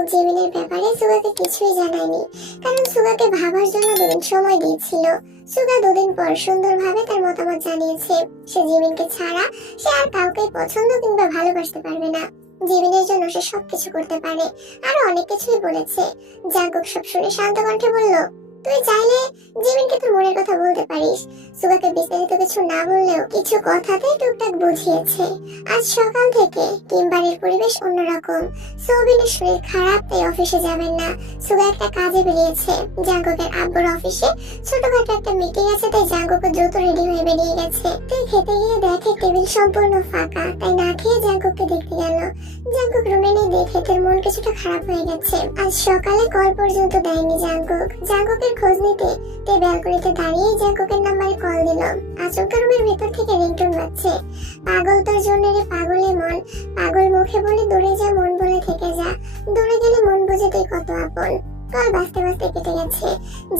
Jungkook জিমিনের ব্যাপারে সুগাকে কিছুই জানায়নি, কারণ সুগাকে ভাবার জন্য দুদিন সময় দিয়েছিল। সুগা দুদিন পর সুন্দরভাবে তার মতামত জানিয়েছে সে জিমিনকে ছাড়া সে আর কাউকে পছন্দ কিংবা ভালোবাসতে পারবে না। জিমিনের জন্য সে সবকিছু করতে পারে, আরো অনেক কিছুই বলেছে। জাঙ্কুক সব শুনে শান্ত কণ্ঠে বলল, তুই চাইলে জিমিনকে তোর মনের কথা বলতে পারিস। সুগাকে বিস্তারিত কিছু না বললেও কিছু কথাতে টুকটাক বুঝিয়েছে। আজ সকাল থেকে কিমবাড়ির পরিবেশ অন্যরকম। সোবিনের শরীর খারাপ, তাই অফিসে যাবেন না। সুগা একটা কাজে বেরিয়েছে জাঙ্কুকের আব্বুর অফিসে। ছোটখাটো একটা মিটিং আছে, তাই জাঙ্কুক দ্রুত রেডি হয়ে বেরিয়ে গেছে। তাই খেতে গিয়ে দেখে টেবিল সম্পূর্ণ ফাঁকা, তাই না খেয়ে জাঙ্কুককে দেখতে গেল। জাঙ্কুক রুমে নেই দেখে তার মন কিছুটা খারাপ হয়ে গেছে। আজ সকালে কল পর্যন্ত দেয়নি জাঙ্কুক। জাঙ্কুকের খোঁজ নিতে তে ব্যালকনিতে দাঁড়িয়ে জাঙ্কুকের নাম্বারে কল দিল। আচমকা রুমের ভেতর থেকে রিংটোন বাজছে। পাগল তোর জন্য রে পাগলে মন, পাগল মুখে বলে দূরে যা, মন বলে থেকে যা, দূরে গেলে মন বুঝে তুই কত আপন। কল বাজতে বাজতে কেটে গেছে,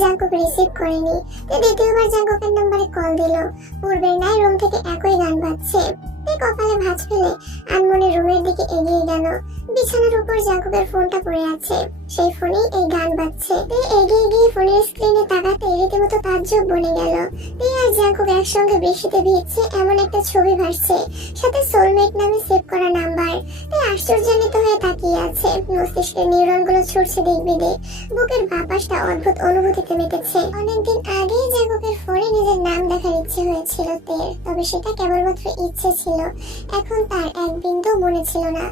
জাঙ্কুক রিসিভ করেনি। তে দ্বিতীয়বার জাঙ্কুকের নাম্বারে কল দিল। পূর্বের নাই রুম থেকে একই গান বাজছে। তে কপালে ভাঁজ ফেলে আনমনে রুমের দিকে এগিয়ে গেল। বিছানার উপর জাঙ্কুকের ফোনটা পড়ে আছে, সেই ফোনেই এই গান বাজছে। তে এগিয়ে গিয়ে ফোনের স্ক্রিনে তাকাতে রীতিমতো তাজ্জব বনে গেল। তে আর জাঙ্কুক একসঙ্গে বৃষ্টিতে ভিজছে এমন একটা ছবি ভাসছে, সাথে সোলমেট নামে সেভ করা নাম্বার। তে আশ্চর্যান্বিত হয়ে তাকিয়ে আছে, মস্তিষ্কের নিউরনগুলো ছুটছে দিক বিদিক। বুকের বাপাসটা অদ্ভুত অনুভূতিতে মেতেছে। অনেকদিন আগেই জাঙ্কুকের ফোনে নিজের নাম দেখার ইচ্ছে হয়েছিল তের, তবে সেটা কেবলমাত্র ইচ্ছে ছিল, এখন তার এক বিন্দু মনে ছিল না।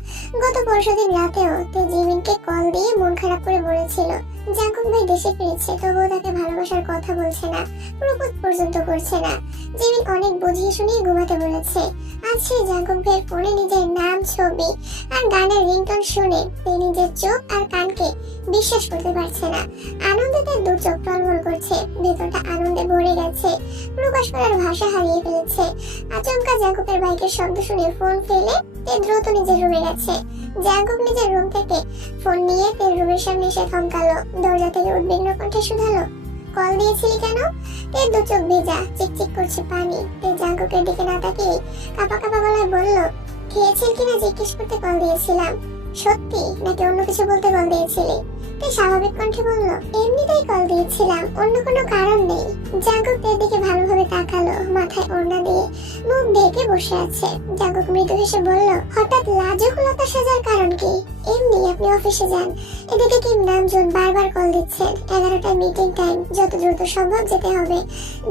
গত পরশুদিন রাতেও তে জিমিনকে কল দিয়ে মন খারাপ করে বলেছিল জাঙ্কুক ভাই দেশে ফিরেছে, তবুও তাকে ভালোবাসার কথা বলছে না, প্রপোজ পর্যন্ত করছে না। জিমিন অনেক বুঝিয়ে শুনিয়ে ঘুমাতে বলেছে। আজ সেই জাঙ্কুক ভাইয়ের ফোনে নিজের নাম, ছবি আর গানের রিংটোন শুনে তে নিজের চোখ আর কানকে বিশ্বাস করতে পারছে না। আনন্দে তার দু চোখ টলমল করছে, ভেতরটা আনন্দে ভরে গেছে, প্রকাশ করার ভাষা হারিয়ে ফেলেছে। আচমকা জাঙ্কুকের বাইকের শব্দ শুনে ফোন ফেলে তে দ্রুত নিজের রুমে গেছে। জাঙ্কুক নিজের রুম থেকে ফোন নিয়ে তের রুমের সামনে এসে থমকালো। দরজা থেকে উদ্বিগ্ন কণ্ঠে শুধালো, কল দিয়েছিলি কেন? তের দু চোখ ভেজা, চিকচিক করছে পানি। তে জাঙ্কুকের দিকে না তাকিয়ে কাঁপা কাঁপা গলায় বলল, খেয়েছিল কিনা জিজ্ঞেস করতে কল দিয়েছিলাম। সত্যি নাকি অন্য কিছু বলতে কল দিয়েছিলি? তে স্বাভাবিক কণ্ঠে বলল, এমনিতেই কল দিয়েছিলাম, অন্য কোনো কারণ নেই। জাঙ্কুক তের দিকে ভালোভাবে তাকালো, মাথায় ওড়না দিয়ে মুখ ঢেকে বসে আছে। জাঙ্কুক মৃদু হেসে বলল, হঠাৎ লাজুকলতা সাজার কারণ কি? এমনি আপনি অফিসে যান। এদিকে কিম নামজুন বারবার কল দিচ্ছেন, 11টায় মিটিং টাইম, যত দ্রুত সম্ভব যেতে হবে।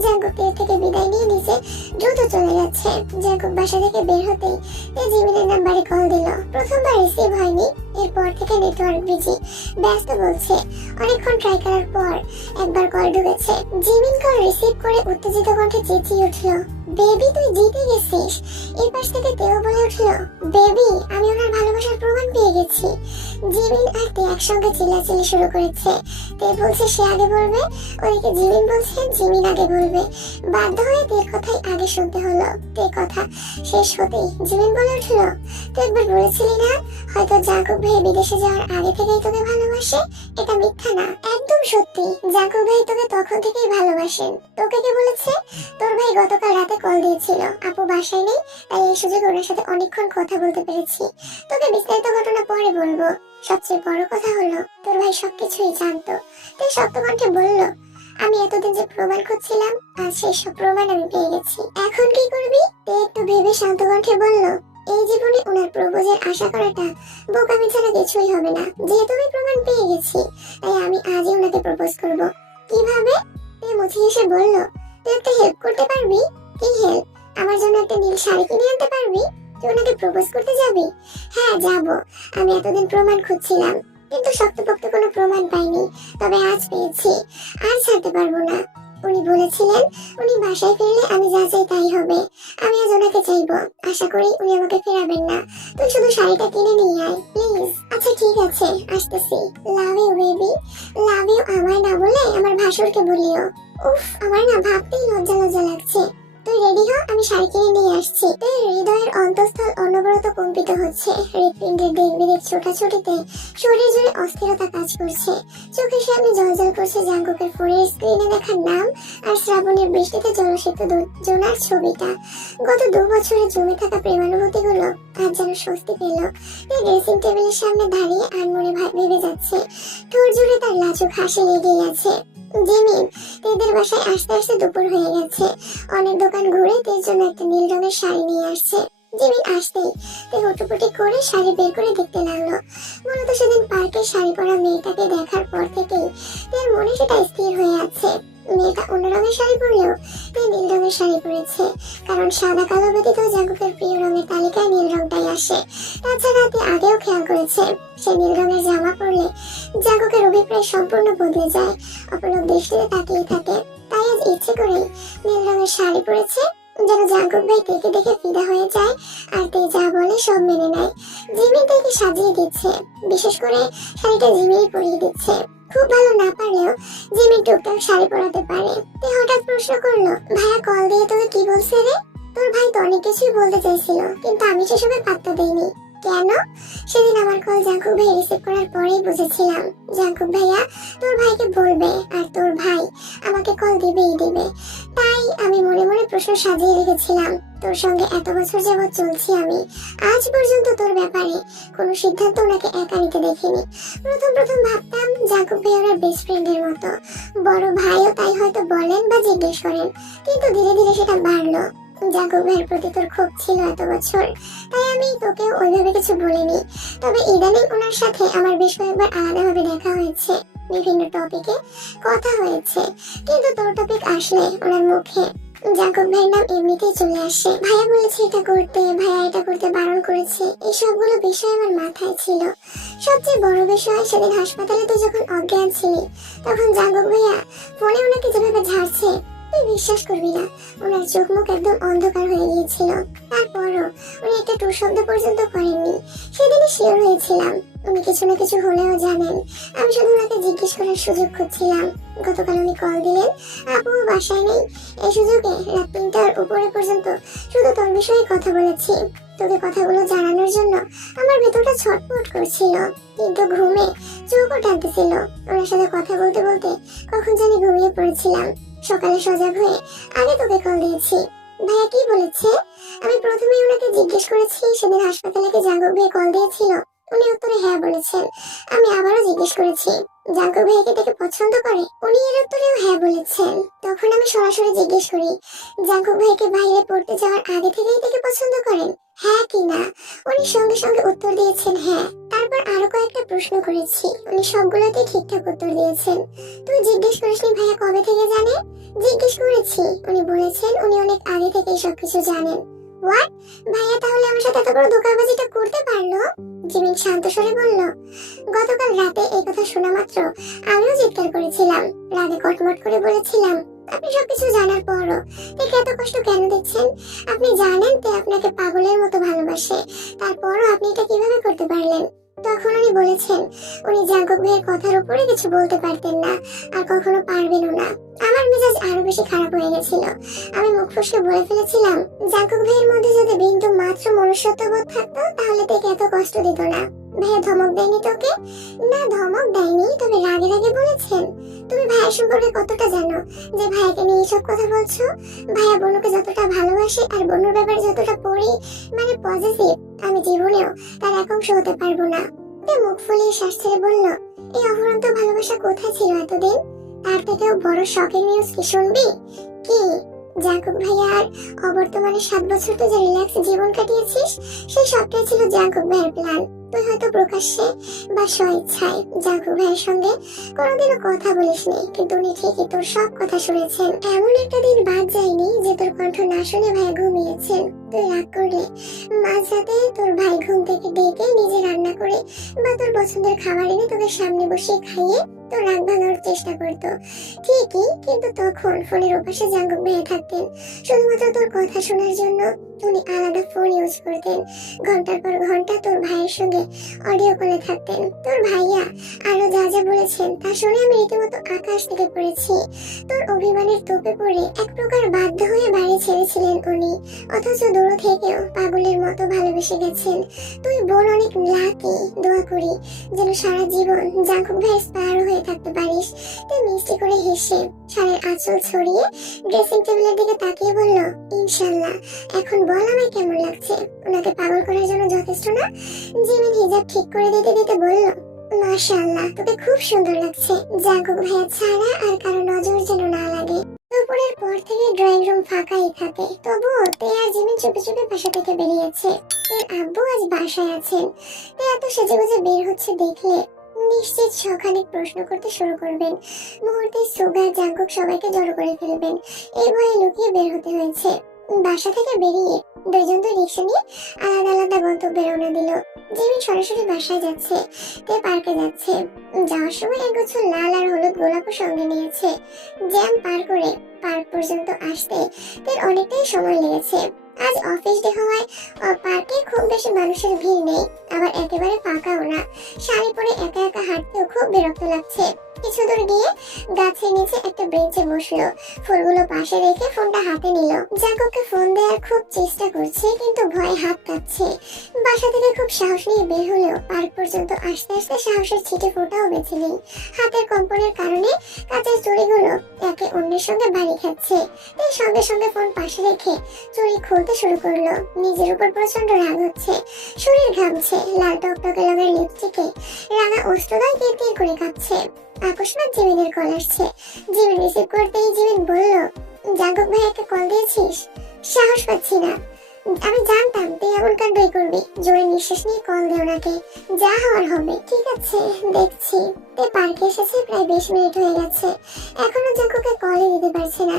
জাঙ্কুক তের থেকে বিদায় নিয়ে নিচে দ্রুত চলে যাচ্ছে। জাঙ্কুক বাসা থেকে বের হতেই তে জিমিনের নাম্বারে কল দিল। প্রথমবার রিসিভ হয়নি, এরপর থেকে নেটওয়ার্ক বিজি, ব্যস্ত বলছে। অনেকক্ষণ ট্রাই করার পর একবার কল ঢুকেছে। জিমিন কল রিসিভ করে উত্তেজিত কণ্ঠে চেঁচিয়ে উঠল, বেবি তুই জিতে গেছিস। এই পাশ থেকে তেও বলে উঠল, বেবি আমি ওনার ভালোবাসার প্রমাণ পেয়ে গেছি। জিমিন আর তে একসঙ্গে চিল্লাচিল্লি শুরু করেছে। তে বলছে সে আগে বলবে, ওদিকে জিমিন বলছে জিমিন আগে বলবে। বাধ্য হয়ে তের কথাই আগে শুনতে হলো। তে কথা শেষ হতেই জিমিন বলে উঠল, তুই একবার বলেছিলি না হয়তো জাঙ্কুক ভাই বিদেশে যাওয়ার আগে থেকেই তোকে ভালোবাসে? এটা মিথ্যা না, একদম সত্যি। জাঙ্কুক ভাই তোকে তখন থেকেই ভালোবাসেন। তোকে কে বলেছে? তোর ভাই গতকাল রাতে কল দিয়েছিল, আপু বাসায় নেই, তাই এই সুযোগে ওনার সাথে অনেকক্ষণ কথা বলতে পেরেছি। তোকে বিস্তারিত ঘটনা পরে বলবো। সবচেয়ে বড় কথা হলো তোর ভাই সবকিছুই জানতো। তাই শক্ত কণ্ঠে বলল, আমি এতদিন যে প্রমাণ খুঁজছিলাম, আজ সেই সব প্রমাণ আমি পেয়ে গেছি। এখন কি করবি? তে একটু ভেবে শান্ত কণ্ঠে বলল, এই জীবনে ওনার প্রপোজের আশা করাটা বোকামি ছাড়া কিছুই হবে না। যেহেতু আমি প্রমাণ পেয়ে গেছি, তাই আমি আজই ওনাকে প্রপোজ করব। কিভাবে? তে মুচকি হেসে বলল, তুই একটা হেল্প করতে পারবি? কি হেল্প? আমার জন্য একটা নীল শাড়ি কিনে আনতে পারবি? তুই ওনাকে প্রপোজ করতে যাবি? হ্যাঁ যাবো। আমি এতদিন প্রমাণ খুঁজছিলাম, কিন্তু শক্তপোক্ত কোনো প্রমাণ পাইনি, তবে আজ পেয়েছি। আর ছাড়তে পারবো না। উনি বলেছিলেন উনি বাসায় ফিরলে আমি যা চাই তাই হবে। আমি আজ ওনাকে চাইবো, আশা করি উনি আমাকে ফেরাবেন না। তুই শুধু শাড়িটা কিনে নিয়ে আয় প্লিজ। আচ্ছা ঠিক আছে, আসতেছি। Love you baby. Love you আমায় না বলে আমার ভাসুরকে বলিও। উফ, আমার না ভাবতেই লজ্জা লজ্জা লাগছে। তুই রেডি হ, আমি শাড়ি কিনে নিয়ে আসছি। তোর হৃদয়ের অন্তঃস্থল অনবরত কম্পিত হচ্ছে। হৃৎপিণ্ডের দিক বিদিক ছোটাছুটিতে শরীর জুড়ে অস্থিরতা কাজ করছে। চোখের সামনে জ্বলজ্বল করছে জাঙ্কুকের ফোনের স্ক্রিনে দেখার নাম আর শ্রাবণের বৃষ্টিতে জলসিক্ত দুজনার ছবিটা। গত 2 বছরে জমে থাকা প্রেমানুভূতিগুলো আজ যেন স্বস্তি পেল। ড্রেসিং টেবিলের সামনে দাঁড়িয়ে আনমনে ভেবে যাচ্ছে, ঠোঁট জুড়ে তার লাজুক হাসি লেগেই আছে। জিমিন তেদের বাসায় আসতে আসতে দুপুর হয়ে গেছে। অনেক দোকান ঘুরে তের জন্য একটা নীল রঙের শাড়ি নিয়ে আসছে। জিমিন আসতেই তে হুটুপুটি করে শাড়ি বের করে দেখতে লাগলো। মূলত সেদিন পার্কে শাড়ি পরা মেয়েটাকে দেখার পর থেকেই তের মনে সেটা স্থির হয়ে আছে। মেয়েটা অন্য রঙের শাড়ি পরলেও তে নীল রঙের শাড়ি পরেছে, কারণ সাদা কালো ব্যতীত জাঙ্কুকের প্রিয় রঙের তালিকায় নীল রংটাই আসে। তাছাড়া তে আগেও খেয়াল করেছে সে নীল রঙের জামা পরলে জাঙ্কুকের অভিপ্রায় সম্পূর্ণ বদলে যায়, অপলক দৃষ্টিতে তাকিয়ে থাকে। তাই আজ ইচ্ছে করেই নীল রঙের শাড়ি পরেছে, যেন জাঙ্কুক ভাই তেকে দেখে ফিদা হয়ে যায় আর তে যা বলে সব মেনে নেয়। জিমিন তেকে সাজিয়ে দিচ্ছে, বিশেষ করে শাড়িটা জিমিনই পরিয়ে দিচ্ছে। খুব ভালো না পারলেও জিমিন টুকটাক শাড়ি পরাতে পারে। তে হঠাৎ প্রশ্ন করলো, ভাইয়া কল দিয়ে তোকে কি বলছে রে? তোর ভাই তো অনেক কিছুই বলতে চাইছিল, কিন্তু আমি সেসবে পাত্তা দেইনি। কেন? সেদিন আমার কল জাঙ্কুক ভাই রিসিভ করার পরেই বুঝেছিলাম জাঙ্কুক ভাইয়া তোর ভাইকে বলবে আর তোর ভাই আমাকে কল দিবেই দিবে। তাই আমি মনে মনে প্রশ্ন সাজিয়ে রেখেছিলাম। তোর সঙ্গে এত বছর যাবৎ চলছি আমি, আজ পর্যন্ত তোর ব্যাপারে কোনো সিদ্ধান্ত ওনাকে একা নিতে দেখিনি। প্রথম ভাবতাম জাঙ্কুক ভাই ওনার বেস্ট ফ্রেন্ডের মতো, বড় ভাইও তাই হয়তো বলেন বা জিজ্ঞেস করেন, কিন্তু ধীরে ধীরে সেটা বাড়লো। জাঙ্কুক ভাইয়ের প্রতি তোর ক্ষোভ ছিল এত বছর, তাই আমি তোকেও ওইভাবে কিছু বলিনি। তবে ইদানিং ওনার সাথে আমার বেশ কয়েকবার আলাদাভাবে দেখা হয়েছে, বিভিন্ন টপিকে কথা হয়েছে, কিন্তু তোর টপিক আসলে ওনার মুখে জাঙ্কুক ভাইয়ের নাম এমনিতেই চলে আসে। ভাইয়া বলেছে এটা করতে, ভাইয়া এটা করতে বারণ করেছে, এই সবগুলো বিষয় আমার মাথায় ছিল। সবচেয়ে বড় বিষয়, সেদিন হাসপাতালে তুই যখন অজ্ঞান ছিলি তখন জাঙ্কুক ভাইয়া ফোনে ওনাকে যেভাবে ঝাড়ছে তুই বিশ্বাস করবি না, ওনার চোখ মুখ একদম অন্ধকার হয়ে গিয়েছিল। তারপরও উনি একটা টু শব্দ পর্যন্ত করেননি। সেদিনই শিওর হয়েছিলাম উনি কিছু না কিছু হলেও জানেন। আমি শুধু ওনাকে জিজ্ঞেস করার সুযোগ খুঁজছিলাম। গতকাল উনি কল দিলেন, আপু বাসায় নেই। এই সুযোগে রাত 3টার উপরে পর্যন্ত শুধু তোর বিষয়ে কথা বলেছি। তোকে কথাগুলো জানানোর জন্য আমার ভেতরটা ছটফট করছিল, কিন্তু ঘুমে চোখও টানতেছিল। ওনার সাথে কথা বলতে বলতে কখন জানি ঘুমিয়ে পড়েছিলাম। সকালে সজাগ হয়ে আগে তোকে কল দিয়েছি। ভাইয়া কি বলেছে? আমি প্রথমেই ওনাকে জিজ্ঞেস করেছি সেদিন হাসপাতালে কি জাঙ্কুক ভাই কল দিয়েছিল। উনি উত্তরে হ্যাঁ বলেছেন। আমি আবারও জিজ্ঞেস করেছি জাঙ্কুক ভাইকে দেখে পছন্দ করে। উনি এর উত্তরেও হ্যাঁ বলেছেন। তখন আমি সরাসরি জিজ্ঞেস করি জাঙ্কুক ভাইকে বাইরে পড়তে যাওয়ার আগে থেকেই দেখে পছন্দ করেন, হ্যাঁ কি না? উনি সঙ্গে সঙ্গে উত্তর দিয়েছেন হ্যাঁ। তারপর আরো কয়েকটা প্রশ্ন করেছি, উনি সবগুলোতে ঠিকঠাক উত্তর দিয়েছেন। তুই জিজ্ঞেস করিসনি ভাইয়া কবে থেকে জানে? জিজ্ঞেস করেছি, উনি বলেছেন উনি অনেক আগে থেকেই সবকিছু জানেন। হোয়াট? ভাইয়া তাহলে আমার সাথে এত বড় ধোঁকাবাজিটা করতে পারলো? জিমিন শান্ত স্বরে বলল, গতকাল রাতে এই কথা শোনা মাত্র আমিও চিৎকার করেছিলাম। রাগে কটমট করে বলেছিলাম, আপনি সবকিছু জানার পরও তাকে এত কষ্ট কেন দিচ্ছেন? আপনি জানেন তে আপনাকে পাগলের মতো ভালোবাসে, তারপরও আপনি এটা কিভাবে করতে পারলেন? তখন উনি বলেছেন উনি জাঙ্কুক ভাইয়ের কথার উপরে কিছু বলতে পারতেন না আর কখনো পারবেনও না। আমার মেজাজ আরো বেশি খারাপ হয়ে গেছিল। আমি মুখ ফসকে বলে ফেলেছিলাম জাঙ্কুক ভাইয়ের মধ্যে যদি বিন্দু মাত্র মনুষ্যত্ববোধ থাকতো তাহলে তাকে এত কষ্ট দিত না। ভাইয়া ধমক দেয়নি তোকে? না ধমক দেয়নি, তবে রাগে রাগে বলেছেন। তুমি ভাইয়ের সম্পর্কে কতটা জানো যে ভাইয়াকে নিয়ে এইসব কথা বলছো? ভাইয়া বনুকে যতটা ভালোবাসে আর বনুর ব্যাপারে যতটা পড়ি মানে পজিটিভ, আমি জীবনেও তার এক অংশ হতে পারবো না। মুখ ফুলিয়ে শ্বাস ছেড়ে বলল, এই অফুরন্ত ভালোবাসা কোথায় ছিল এতদিন? তার থেকেও বড় শকের নিউজ কি শুনবি? কি? জাঙ্কুক ভাইয়া আর অবর্তমানে 7 বছর তুই যে রিল্যাক্স জীবন কাটিয়েছিস সেই সবটাই ছিল জাঙ্কুক ভাইয়ের প্ল্যান। তুই হয়তো প্রকাশ্যে বা স্বইচ্ছায় জাঙ্কুক ভাইয়ের সঙ্গে কোনোদিনও কথা বলিসনি, কিন্তু উনি ঠিকই তোর সব কথা শুনেছেন। এমন একটা দিন বাদ যায়নি যে তোর কণ্ঠ না শুনে ভাই ঘুমিয়েছেন। তুই রাগ করলে মাঝরাতে তোর ভাই ঘুম থেকে ডেকে নিজে রান্না করে বা তোর পছন্দের খাবার এনে তোকে সামনে বসিয়ে খাইয়ে তো রাগ ভাঙানোর চেষ্টা করতো ঠিকই, কিন্তু তখন ফোনের ওপাশে জাঙ্কুক ভাইয়া থাকতেন। শুধুমাত্র তোর কথা শোনার জন্য উনি আলাদা ফোন ইউজ করতেন। ঘন্টার পর ঘন্টা তোর ভাইয়ের সঙ্গে অডিও কলে থাকতেন। তোর ভাইয়া আরো যা যা বলেছেন তা শুনে আমি রীতিমতো আকাশ থেকে পড়েছি। তোর অভিমানের তোপে পড়ে এক প্রকার বাধ্য হয়ে বাড়ি ছেড়েছিলেন উনি, অথচ দূর থেকেও পাগলের মতো ভালোবেসে গেছেন। তুই বোন অনেক লাকি, দোয়া করি যেন সারা জীবন জাঙ্কুক ভাইয়ের স্পারও হয়ে থাকতে পারিস। তুই মিষ্টি করে হেসে শাড়ির আঁচল ছড়িয়ে ড্রেসিং টেবিলের দিকে তাকিয়ে বলল, ইনশাল্লাহ। এখন বল আমায় কেমন লাগছে? ওনাকে পাগল করার জন্য যথেষ্ট না? জিমিন হিজাব ঠিক করে দিতে দিতে বলল, মাশাআল্লাহ, তোকে খুব সুন্দর লাগছে। জাঙ্কুক ভাইয়া ছাড়া আর কারো নজর যেন না লাগে। দুপুরের পর থেকে ড্রয়িং রুম ফাঁকাই থাকে, তবুও তে আর জিমিন চুপি চুপি বাসা থেকে বেরিয়েছে। এর আব্বু আজ বাসায় আছেন। তে এত সেজেগুজে বের হচ্ছে দেখলে নিশ্চিত সখানেক প্রশ্ন করতে শুরু করবেন। মুহূর্তে সুগা জাঙ্কুক সবাইকে জড়ো করে ফেলবেন। এই ভয়ে লুকিয়ে বের হতে হয়েছে। বাসা থেকে বেরিয়ে দুইজন দুই রিক্সা নিয়ে আলাদা আলাদা গন্তব্যে রওনা দিল। জিমিন সরাসরি বাসায় যাচ্ছে, তে পার্কে যাচ্ছে। যাওয়ার সময় একগুচ্ছ লাল আর হলুদ গোলাপও সঙ্গে নিয়েছে। জ্যাম পার করে পার্ক পর্যন্ত আসতে তের অনেকটাই সময় লেগেছে। আজ অফিস ডে হওয়ায় পার্কে খুব বেশি মানুষের ভিড় নেই, আবার একেবারে ফাঁকাও না। শাড়ি পরে একা একা হাঁটতেও খুব বিরক্ত লাগছে। কিছু দূর গিয়ে গাছের নিচে একটা বেঞ্চে বসলো, ফুলগুলো পাশে রেখে ফোনটা হাতে নিল। জাঙ্কুককে ফোন দেওয়ার খুব চেষ্টা করছে, কিন্তু ভয়ে হাত কাঁপছে। বাসা থেকে খুব সাহস নিয়ে বের হলেও পার্ক পর্যন্ত আসতে আসতে সাহসের ছিটে ফোটাও বেঁচে নেই। হাতের কম্পনের কারণে কাঁচের চুড়িগুলো একে অন্যের সঙ্গে বাড়ি খাচ্ছে। তাই সঙ্গে সঙ্গে ফোন পাশে রেখে চুড়ি খুলতে শুরু করলো। নিজের উপর প্রচন্ড রাগ হচ্ছে, শরীর ঘামছে, লাল টকটকে রঙের লিপস্টিকে রাঙা অস্ত্রদয় তীর তীর করে কাঁপছে। আকস্মাৎ জিমিনের কল আসছে। জিমিন রিসিভ করতেই জিমিন বলল, জাঙ্কুক ভাইয়াকে কল দিয়েছিস? সাহস পাচ্ছি না। আমি জানতাম তুই এমন কাণ্ডই করবি। জোরে নিঃশ্বাস নিয়ে কল দে ওনাকে, যা হওয়ার হবে। ঠিক আছে, দেখছি। তে পার্কে এসেছে প্রায় 20 মিনিট হয়ে গেছে, এখনো জাঙ্কুককে কলই দিতে পারছে না।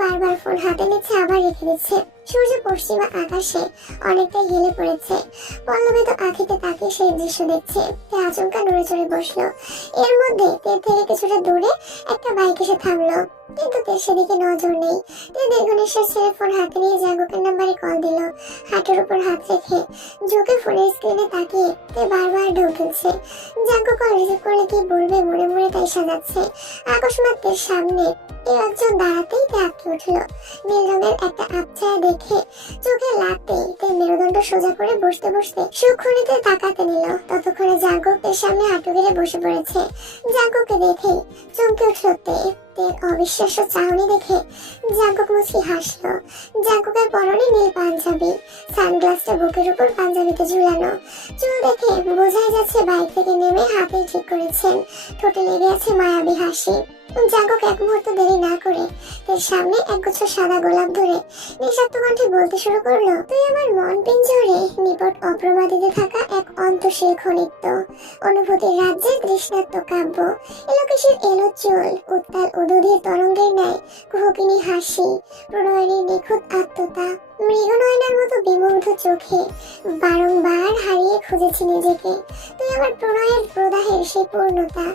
বারবার ফোন হাতে নিচ্ছে, আবার রেখে দিচ্ছে। সূর্য পশ্চিমা আকাশে অনেকটাই হেলে পড়েছে। পল্লবিত আঁখিতে তাকিয়ে সেই দৃশ্য দেখছে। তে আচমকা নড়ে চড়ে বসলো। এর মধ্যে তে থেকে কিছুটা দূরে একটা বাইক এসে থামলো, কিন্তু তে সেদিকে নজর নেই। তে দীর্ঘ নিঃশ্বাস ছেড়ে ফোন হাতে নিয়ে জাঙ্কুকের নাম্বারে কল দিল। হাঁটুর উপর হাত রেখে ঝুঁকে ফোনের স্ক্রিনে তাকিয়ে তে বারবার ঢোক গেছে। জাঙ্কুক কল রিসিভ করলে কি বলবে মনে মনে তাই সাজাচ্ছে। আকস্মাৎ তের সামনে কেউ একজন দাঁড়াতেই তে আটকে উঠলো। নীল রঙের একটা আবছায়া দেখে চোখে লাগতেই তে মেরুদণ্ড সোজা করে বসতে বসতে সুখনিতে তাকাতে নিল। ততক্ষণে জাঙ্কুক তের সামনে হাঁটু গেড়ে বসে পড়েছে। জাঙ্কুককে দেখেই চমকে উঠলো তে। তের অবিশ্বাস্য চাহনি দেখে জাঙ্কুক মুচকি হাসলো। জাঙ্কুকের পরনে নীল পাঞ্জাবি, সানগ্লাসটা বুকের উপর পাঞ্জাবিতে ঝুলানো। চুল দেখে বোঝাই যাচ্ছে বাইক থেকে নেমে হাতেই ঠিক করেছেন। ঠোঁটে লেগে আছে মায়াবী হাসি। জাঙ্কুক এক মুহূর্ত দেরি না করে এর সামনে একগুচ্ছ সাদা গোলাপ ধরে নিঃশব্দ কণ্ঠে বলতে শুরু করলো, তুই আমার মন পিঞ্জরে নিপট অপ্রমাদিতে থাকা এক অন্তশীল খনিত্ব, অনুভূতির রাজ্যের তৃষ্ণাত্ম কাব্য। এলোকেশের এলো চুল, উত্তাল উদুধীর তরঙ্গের ন্যায় কুহকিনী হাসি, প্রণয়ের নিখুঁত আত্মতা, মৃগনয়নার মতো বিমুগ্ধ চোখে বারংবার হারিয়ে খুঁজেছি নিজেকে। তুই আমার প্রণয়ের প্রদাহের সেই পূর্ণতা,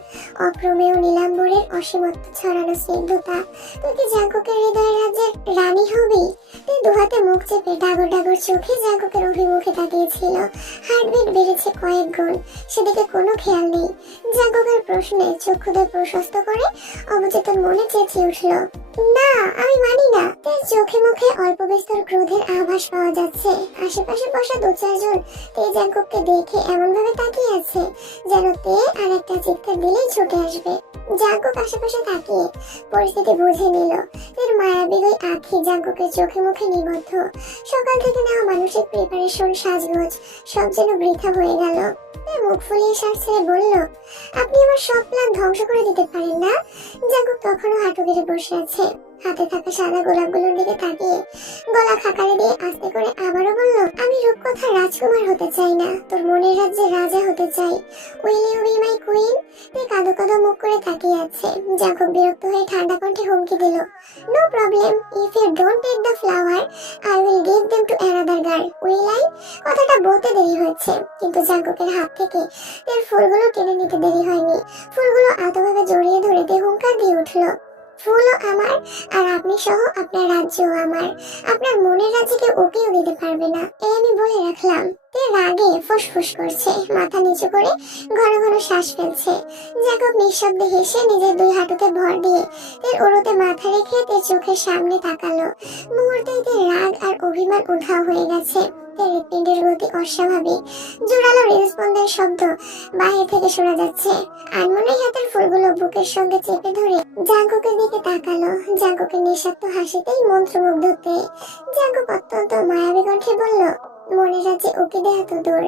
অপ্রমেয় নীলাম্বরের অসীমত্ব ছড়ানো স্নিগ্ধতা। তুই কি জাঙ্কুকের হৃদয়ের রাজ্যের রানী হবি? তুই দুহাতে মুখ চেপে ডাগর ডাগর চোখে জাঙ্কুকের অভিমুখে তাকিয়েছিল। হার্টবিট বেড়েছে কয়েক গুণ, সেদিকে কোনো খেয়াল নেই। জাঙ্কুকের প্রশ্নে চক্ষুদের প্রশস্ত করে অবচেতন মনে চেঁচিয়ে উঠল, না, আমি মানি না। তার চোখে মুখে অল্প বিস্তর ক্রোধের আভাস পাওয়া যাচ্ছে। আশেপাশে বসা দু চারজন তে জাঙ্কুককে দেখে এমন ভাবে তাকিয়ে আছে যেন তে আর একটা চিৎকার দিলেই ছুটে আসবে। জাঙ্কুক আশেপাশে তাকিয়ে পরিস্থিতি বুঝে নিল। এর মায়াবী ওই আঁখি জাঙ্কুকের চোখে মুখে নিবদ্ধ। সকাল থেকে নেওয়া মানসিক প্রিপারেশন, সাজগোজ সব যেন বৃথা হয়ে গেল। মুখ ফুলিয়ে শ্বাস ছেড়ে বলল, আপনি আমার সব প্ল্যান ধ্বংস করে দিতে পারেন না? জাঙ্কুক তখনও হাঁটু গেড়ে বসে আছে। হাতে থাকা সাদা গোলাপগুলোর দিকে তাকিয়ে গলা খাকারে দিয়ে আস্তে করে আবারও বলল, আমি আমি রূপকথার রাজকুমার হতে চাই না, তোর মনের রাজ্যে রাজা হতে চাই। Will you be my queen? তে কাঁদো কাঁদো মুখ করে তাকিয়ে আছে। জাকব বিরক্ত হয়ে ঠান্ডা কণ্ঠে হুমকি দিল, no problem, if you don't take the flower I will give them to another girl. Will I? কথাটা বলতে দেরি হয়েছে, কিন্তু জাকবের হাত থেকে তের ফুলগুলো টেনে নিতে দেরি হয়নি। ফুলগুলো আলতোভাবে জড়িয়ে ধরে তে হুঙ্কার দিয়ে উঠল, ফুলও আমার, আর আপনি সহ আপনার রাজ্যও আমার। আপনার মনের রাজ্যকে ওকেও দিতে পারবে না, এই আমি বলে রাখলাম। তে রাগে ফুসফুস করছে, মাথা নিচু করে ঘন ঘন শ্বাস ফেলছে। জাকব নিঃশব্দে হেসে নিজের দুই হাঁটুতে ভর দিয়ে তের উড়োতে মাথা রেখে তের চোখের সামনে তাকালো। মুহূর্তেই তের রাগ আর অভিমান উধাও হয়ে গেছে। তের হৃৎপিণ্ডের গতি অস্বাভাবিক, জোরালো রেসপন্সের শব্দ বাইরে থেকে শোনা যাচ্ছে। আনমনেই হাতের ফুলগুলো বুকের সঙ্গে চেপে ধরে জাঙ্কুকের দিকে তাকালো। জাঙ্কুকের নিঃস্বার্থ হাসিতেই মন্ত্রমুগ্ধ তে। জাঙ্কুক অত্যন্ত মায়াবী কণ্ঠে বলল, মনের রাজ্যে ওকে দেয়া তো দূর,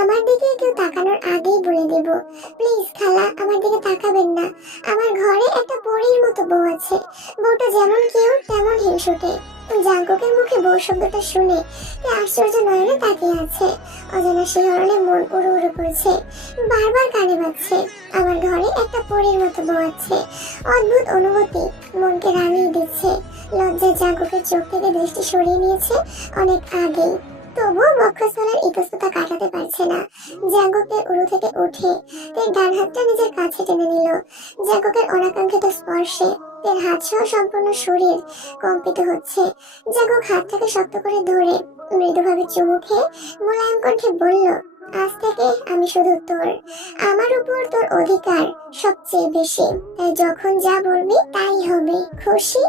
আমার দিকে কেউ তাকানোর আগেই বলে দেব, প্লিজ খালা আমার দিকে তাকাবেন না। আমার ঘরে একটা পরীর মতো বউ আছে, বউটা যেমন কেউ তেমন হিংসুটে। জাঙ্কুকের মুখে বউ শব্দটা শুনে তে আশ্চর্য নয়নে তাকিয়ে আছে। অজানা শিহরণে মন উড়ু উড়ু করছে, বারবার কানে বাজছে, আমার ঘরে একটা পরীর মতো বউ আছে। অদ্ভুত অনুভূতি মনকে রাঙিয়ে দিচ্ছে। লজ্জায় জাঙ্কুকের চোখ থেকে দৃষ্টি সরিয়ে নিয়েছে অনেক আগেই, তবুও বক্ষস্থলের ইতস্ততা কাটাতে পারছে না। জাঙ্কুকের উড়ু থেকে উঠে তের ডান হাতটা নিজের কাছে টেনে নিল। জাঙ্কুকের অনাকাঙ্ক্ষিত স্পর্শে তের হাত সহ সম্পূর্ণ শরীর কম্পিত হচ্ছে। জাঙ্কুক হাতটাকে শক্ত করে ধরে মৃদুভাবে চুমু খেয়ে মোলায়েম কণ্ঠে বলল, আজ থেকে আমি শুধু তোর, আমার উপর তোর অধিকার সবচেয়ে বেশি, তাই যখন যা বলবি তাই হবে, খুশি?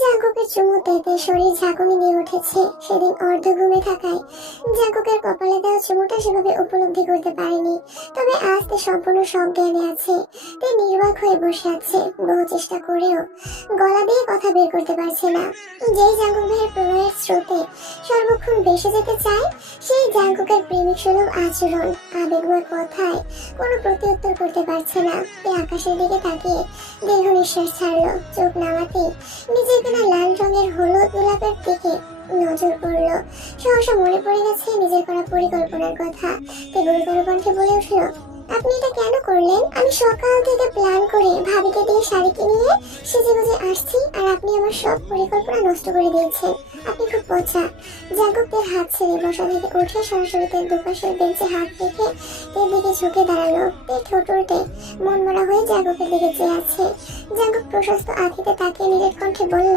জাঙ্কুকের চুমুতে তের শরীর ঝাঁকুনি দিয়ে উঠেছে। সেদিন অর্ধ ঘুমে থাকায় জাঙ্কুকের কপালে দেওয়া চুমুটা সেভাবে উপলব্ধি করতে পারেনি, তবে আজ তে সম্পূর্ণ সজ্ঞানে আছে। তে নির্বাক হয়ে বসে আছে, বহু চেষ্টা করেও গলা দিয়ে কথা বের করতে পারছে না। যেই জাঙ্কুক ভাইয়ের প্রণয়ের স্রোতে সর্বক্ষণ ভেসে যেতে চায়, সেই জাঙ্কুকের প্রেমিক সুলভ আচরণ, আবেগময় কথায় কোনো প্রত্যুত্তর করতে পারছে না। তে আকাশের দিকে তাকিয়ে দীর্ঘ নিঃশ্বাস ছাড়লো। চোখ নামাতেই নিজের কেনা লাল রঙের হলুদ গোলাপের দিকে নজর পড়লো। সহসা মনে পড়ে গেছে নিজের করা পরিকল্পনার কথা। তে গুরুতর কণ্ঠে বলে উঠলো, আপনি এটা কেন করলেন? আমি সকাল থেকে প্ল্যান করে ভাবিকে দিয়ে শাড়ি কিনিয়ে সেজেগুজে আসছি, আর আপনি আমার সব পরিকল্পনা নষ্ট করে দিয়েছেন। আপনি খুব পচা। জাঙ্কুকের হাত ছেড়ে বসা থেকে উঠে সরাসরি তের দুপাশের বেঞ্চে হাত রেখে তের দিকে ঝুঁকে দাঁড়ালো। তের ঠোঁট উল্টে মন মরা হয়ে জাঙ্কুকের দিকে চেয়ে আছে। জাঙ্কুক প্রশস্ত আঁখিতে তাকিয়ে নিজের কণ্ঠে বলল,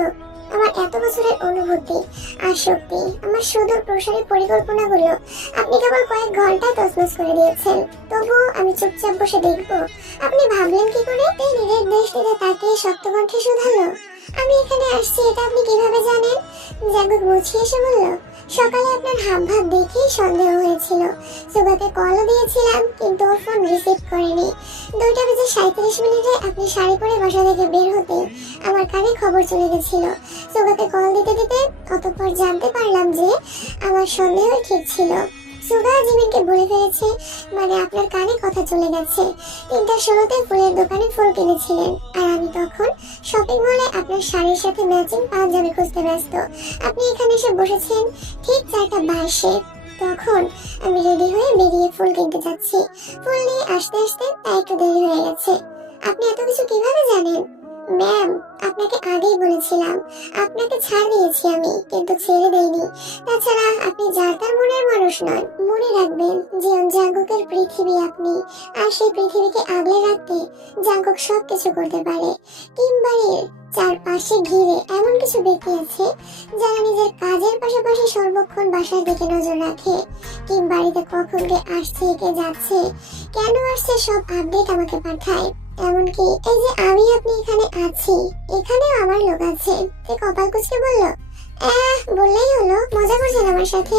আমার এত বছরের অনুভূতি আর শক্তি, আমার সুদূর প্রসারী পরিকল্পনাগুলো আপনি কেবল কয়েক ঘন্টায় তছনছ করে দিয়েছেন। তবুও আমি চুপচাপ বসে দেখবো? আপনি ভাবলেন কি করে? এই নিজের দৃষ্টিতে তাকিয়ে শক্ত কণ্ঠে শুধালো, আমি এখানে আসছি এটা আপনি কিভাবে জানেন? জাঙ্কুক মুছিয়ে এসে বলল, সকালে আপনার হাবভাব দেখেই সন্দেহ হয়েছিল। সুগাকে কলও দিয়েছিলাম, কিন্তু ওর ফোন রিসিভ করেনি। 2:37 আপনি শাড়ি পরে বাসা থেকে বের হতে আমার কানে খবর চলে গেছিল। সুগাকে কল দিতে দিতে অতঃপর জানতে পারলাম যে আমার সন্দেহ ঠিক ছিল। সুগা জিমিনকে বলে ফেলেছে, মানে আপনার কানে কথা চলে গেছে। 3:16 ফুলের দোকানে ফুল কিনেছিলেন, আর আমি তখন শপিং মলে আপনার শাড়ির সাথে ম্যাচিং পাঞ্জাবি খুঁজতে ব্যস্ত। আপনি এখানে এসে বসেছেন ঠিক 4:22-এ। তখন আমি রেডি হয়ে বেরিয়ে ফুল কিনতে যাচ্ছি। ফুল নিয়ে আসতে আসতে তাই একটু দেরি হয়ে গেছে। আপনি এত কিছু কিভাবে জানেন? ম্যাম, আপনাকে আগেই বলেছিলাম আপনাকে ছাড় দিয়েছি আমি, কিন্তু ছেড়ে দেইনি। তাছাড়া আপনি যার তার মনের মানুষ নন। মনে রাখবেন, জীবন জাঙ্কুকের পৃথিবী আপনি, আর সেই পৃথিবীকে আগলে রাখতে জাঙ্কুক সব কিছু করতে পারে। কিমবাড়ির চারপাশে ঘিরে এমন কিছু ব্যক্তি আছে যারা নিজের কাজের পাশাপাশি সর্বক্ষণ বাসার দিকে নজর রাখে। কিমবাড়িতে কখন কে আসছে, কে যাচ্ছে, কেন আসছে, সব আপডেট আমাকে পাঠায়। এমনকি এই যে আমি আপনি এখানে আছি, এখানেও আমার লোক আছে। তে কপাল কুঁচকে বলল, বললেই হলো, মজা করছেন আমার সাথে?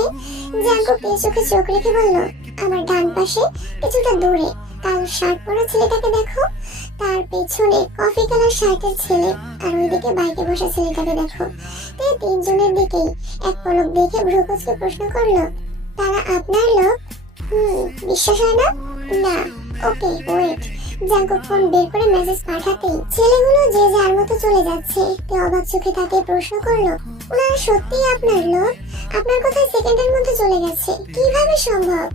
জাঙ্কুক চোখে চোখ রেখে বলল, আমার ডান পাশে কিছুটা দূরে কালো শার্ট পরা ছেলেটাকে দেখো, তার পেছনে কফি কালার শার্টের ছেলে, আর ওইদিকে বাইকে বসা ছেলেটাকে দেখো। তে তিনজনের দিকেই এক পলক দেখে ভ্রুকুচকে প্রশ্ন করলো, তারা আপনার লোক? বিশ্বাস হয় না? না। Okay wait. জাঙ্কুক ফোন বের করে মেসেজ পাঠাতেই ছেলেগুলো যে যার মতো চলে যাচ্ছে। তে অবাক চোখে তাকে প্রশ্ন করলো, ওনারা সত্যিই আপনার লোক? আপনার কথায় সেকেন্ডের মধ্যে চলে গেছে, কিভাবে সম্ভব?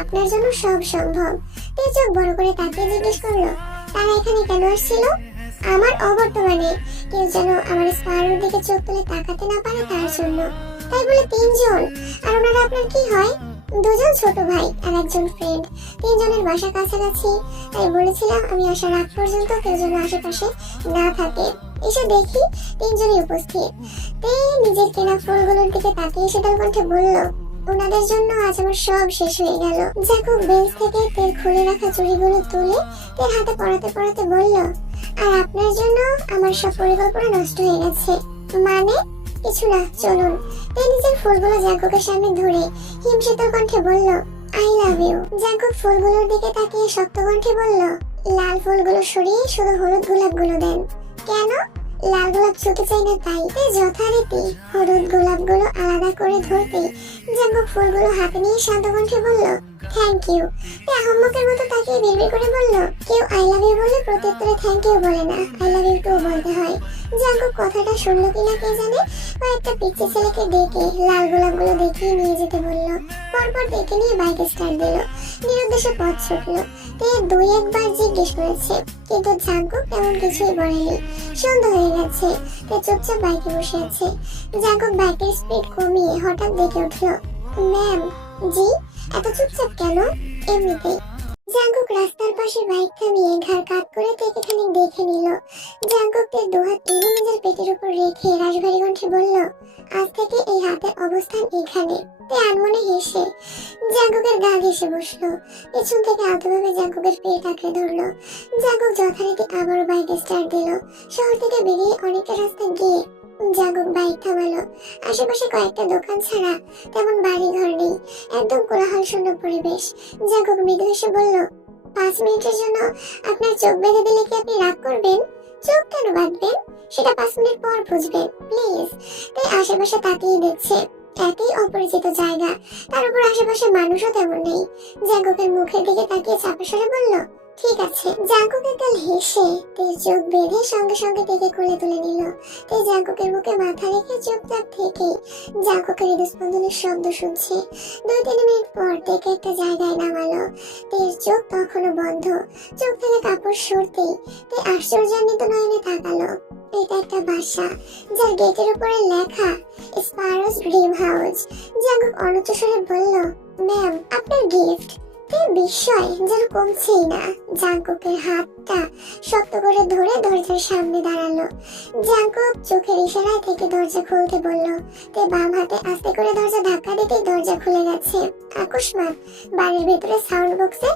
আপনার জন্য সব সম্ভব। তে চোখ বড় করে তাকিয়ে জিজ্ঞেস করলো, তারা এখানে কেন আসছিল? আমার অবর্তমানে কেউ যেন আমার স্পারোর দিকে চোখ তুলে তাকাতে না পারে তার জন্য। তাই বলে তিনজন। আর ওনারা আপনার কি হয়? দুজন ছোট ভাই আর একজন ফ্রেন্ড। তিনজনের বাসা কাছাকাছি, তাই বলেছিলাম আমি আসার আগ পর্যন্ত কেউ যেন আশেপাশে না থাকে। এসে দেখি তিনজনই উপস্থিত। তে নিজের কেনা ফুলগুলোর দিকে তাকিয়ে শীতল কণ্ঠে বলল, ওনাদের জন্য আজ আমার সব শেষ হয়ে গেল। জ্যাকব বেঞ্চ থেকে তেল খুলে রাখা চুড়িগুলো তুলে তের হাতে পড়াতে পড়াতে বলল, আর আপনার জন্য আমার সব পরিকল্পনা নষ্ট হয়ে গেছে। মানে? কিছু না, চলুন। তে নিজের ফুলগুলো জ্যাকবের সামনে ধরে হিমশীতল কণ্ঠে বলল, আই লাভ ইউ। জ্যাকব ফুলগুলোর দিকে তাকিয়ে শক্ত কণ্ঠে বলল, লাল ফুলগুলো সরিয়ে শুধু হলুদ গোলাপগুলো দেন। কেন? লাল গোলাপ ছুতে চাই না তাই। তে যথারীতি হলুদ গোলাপগুলো আলাদা করে ধরতে জ্যাকব ফুলগুলো হাতে নিয়ে শান্ত কণ্ঠে বলল, থ্যাংক ইউ। তে আহম্মকের মতো তাকিয়ে বিড়বিড় করে বলল, কেউ আই লাভ ইউ বলে প্রত্যুত্তরে থ্যাংক ইউ বলে না, আই লাভ ইউ টু বলতে হয়। জ্যাকব কথাটা শুনলো কিনা কে জানে, কয়েকটা পিচ্ছি ছেলেকে ডেকে লাল গোলাপগুলো দেখিয়ে নিয়ে যেতে বলল। পরপর ডেকে নিয়ে বাইক স্টার্ট দিল। নিরুদ্দেশে পথ ছুটলো। তে দুই একবার জিজ্ঞেস করেছে, কিন্তু জ্যাকব তেমন কিছুই বলেনি। সন্ধ্যা হয়ে গেছে। তে চুপচাপ বাইকে বসে আছে। জ্যাকব বাইকের স্পিড কমিয়ে হঠাৎ ডেকে উঠলো, ম্যাম। জি? এত চুপচাপ কেন? এমনিতেই। জাঙ্কুক রাস্তার পাশে বাইক থামিয়ে ঘাড় কাত করে তেকে খানিক দেখে নিল। জাঙ্কুককে দুহাত টেনে নিজের পেটের উপর রেখে রাশভারী কণ্ঠে বলল, আজ থেকে এই হাতের অবস্থান এখানে। তে আনমনে হেসে জাঙ্কুকের গা ঘেসে বসলো। পেছন থেকে আলতোভাবে জাঙ্কুকের পেট আঁকড়ে ধরলো। জাঙ্কুক যথারীতি আবারও বাইক স্টার্ট দিল। শহর থেকে বেরিয়ে অনেকটা রাস্তা গিয়ে জাঙ্কুক বাইক থামালো। আশেপাশে কয়েকটা দোকান ছাড়া তেমন বাড়ি ঘর নেই, একদম কোলাহল শূন্য পরিবেশ। জাঙ্কুক মৃদু হেসে বলল, 5 মিনিটের জন্য আপনার চোখ বেঁধে দিলে কি আপনি রাগ করবেন? চোখ কেন বাঁধবেন? সেটা 5 মিনিট পর বুঝবেন, প্লিজ। তাই আশেপাশে তাকিয়ে দেখছে। একই অপরিচিত জায়গা, তার উপর আশেপাশে মানুষও তেমন নেই। জাঙ্কুকের মুখের দিকে তাকিয়ে চাপা স্বরে বলল, ঠিক আছে। জাঙ্কুক একগাল হেসে তের চোখ বেঁধে সঙ্গে সঙ্গে তেকে কোলে তুলে নিল। তে জাঙ্কুকের বুকে মাথা রেখে চুপচাপ থেকে জাঙ্কুকের হৃদস্পন্দনের শব্দ শুনছে। 2-3 মিনিট পর তেকে একটা জায়গায় নামালো। তের চোখ তখনও বন্ধ। চোখ থেকে কাপড় সরতেই তে আশ্চর্যান্বিত নয়নে তাকালো। এটা একটা বাসা, যার গেটের উপরে লেখা স্পারোস ড্রিম হাউস। জাঙ্কুক অনুচ্চ স্বরে বলল, ম্যাম, আপনার গিফট। তে বিস্ময় যেন কমছেই না। জাঙ্কুকের হাতটা শক্ত করে ধরে দরজার সামনে দাঁড়ালো। জাঙ্কুক চোখের ইশারায় থেকে দরজা খুলতে বলল। তে বাম হাতে আস্তে করে দরজা ধাক্কা দিতেই দরজা খুলে গেছে। আকস্মাৎ বাড়ির ভেতরে সাউন্ড বক্সে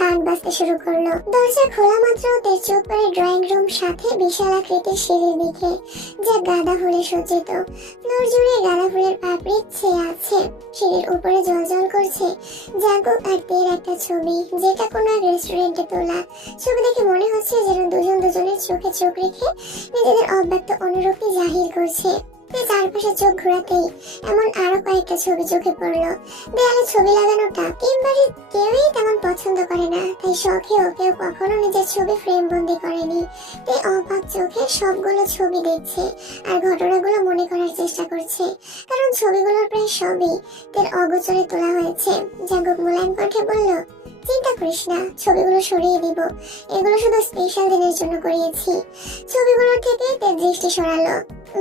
গান বাজতে শুরু করলো। দরজা খোলা মাত্র তের চোখ পড়ে ড্রয়িং রুম সাথে বিশাল আকৃতির সিঁড়ির দিকে, যা গাঁদা ফুলে সজ্জিত। ফ্লোর জুড়ে গাঁদা ফুলের পাপড়ি ছেয়ে আছে। সিঁড়ির উপরে জ্বলজ্বল করছে জাঙ্কুক আর তের একটা ছবি, যেটা কোনো এক রেস্টুরেন্টে তোলা। ছবি দেখে মনে হচ্ছে যেন দুজন দুজনের চোখে চোখ রেখে নিজেদের অব্যক্ত অনুরক্তি জাহির করছে। চারপাশে চোখ ঘোরাতেই এমন আরো কয়েকটা ছবি চোখে পড়লো। দেয়ালে ছবি লাগানোটা কিংবাড়ির কেউই তেমন পছন্দ করে না, তাই শখেও কেউ কখনো নিজের ছবি ফ্রেম বন্দি করেনি। তাই অবাক চোখে সবগুলো ছবি দেখছে আর ঘটনাগুলো মনে করার চেষ্টা করছে, কারণ ছবিগুলোর প্রায় সবই তের অগোচরে তোলা হয়েছে। জাঙ্কুক মোলায়েম কণ্ঠে বলল, চিন্তা করিস না, ছবিগুলো সরিয়ে দিব। এগুলো শুধু স্পেশাল দিনের জন্য করিয়েছি। ছবিগুলোর থেকে তের দৃষ্টি সরালো।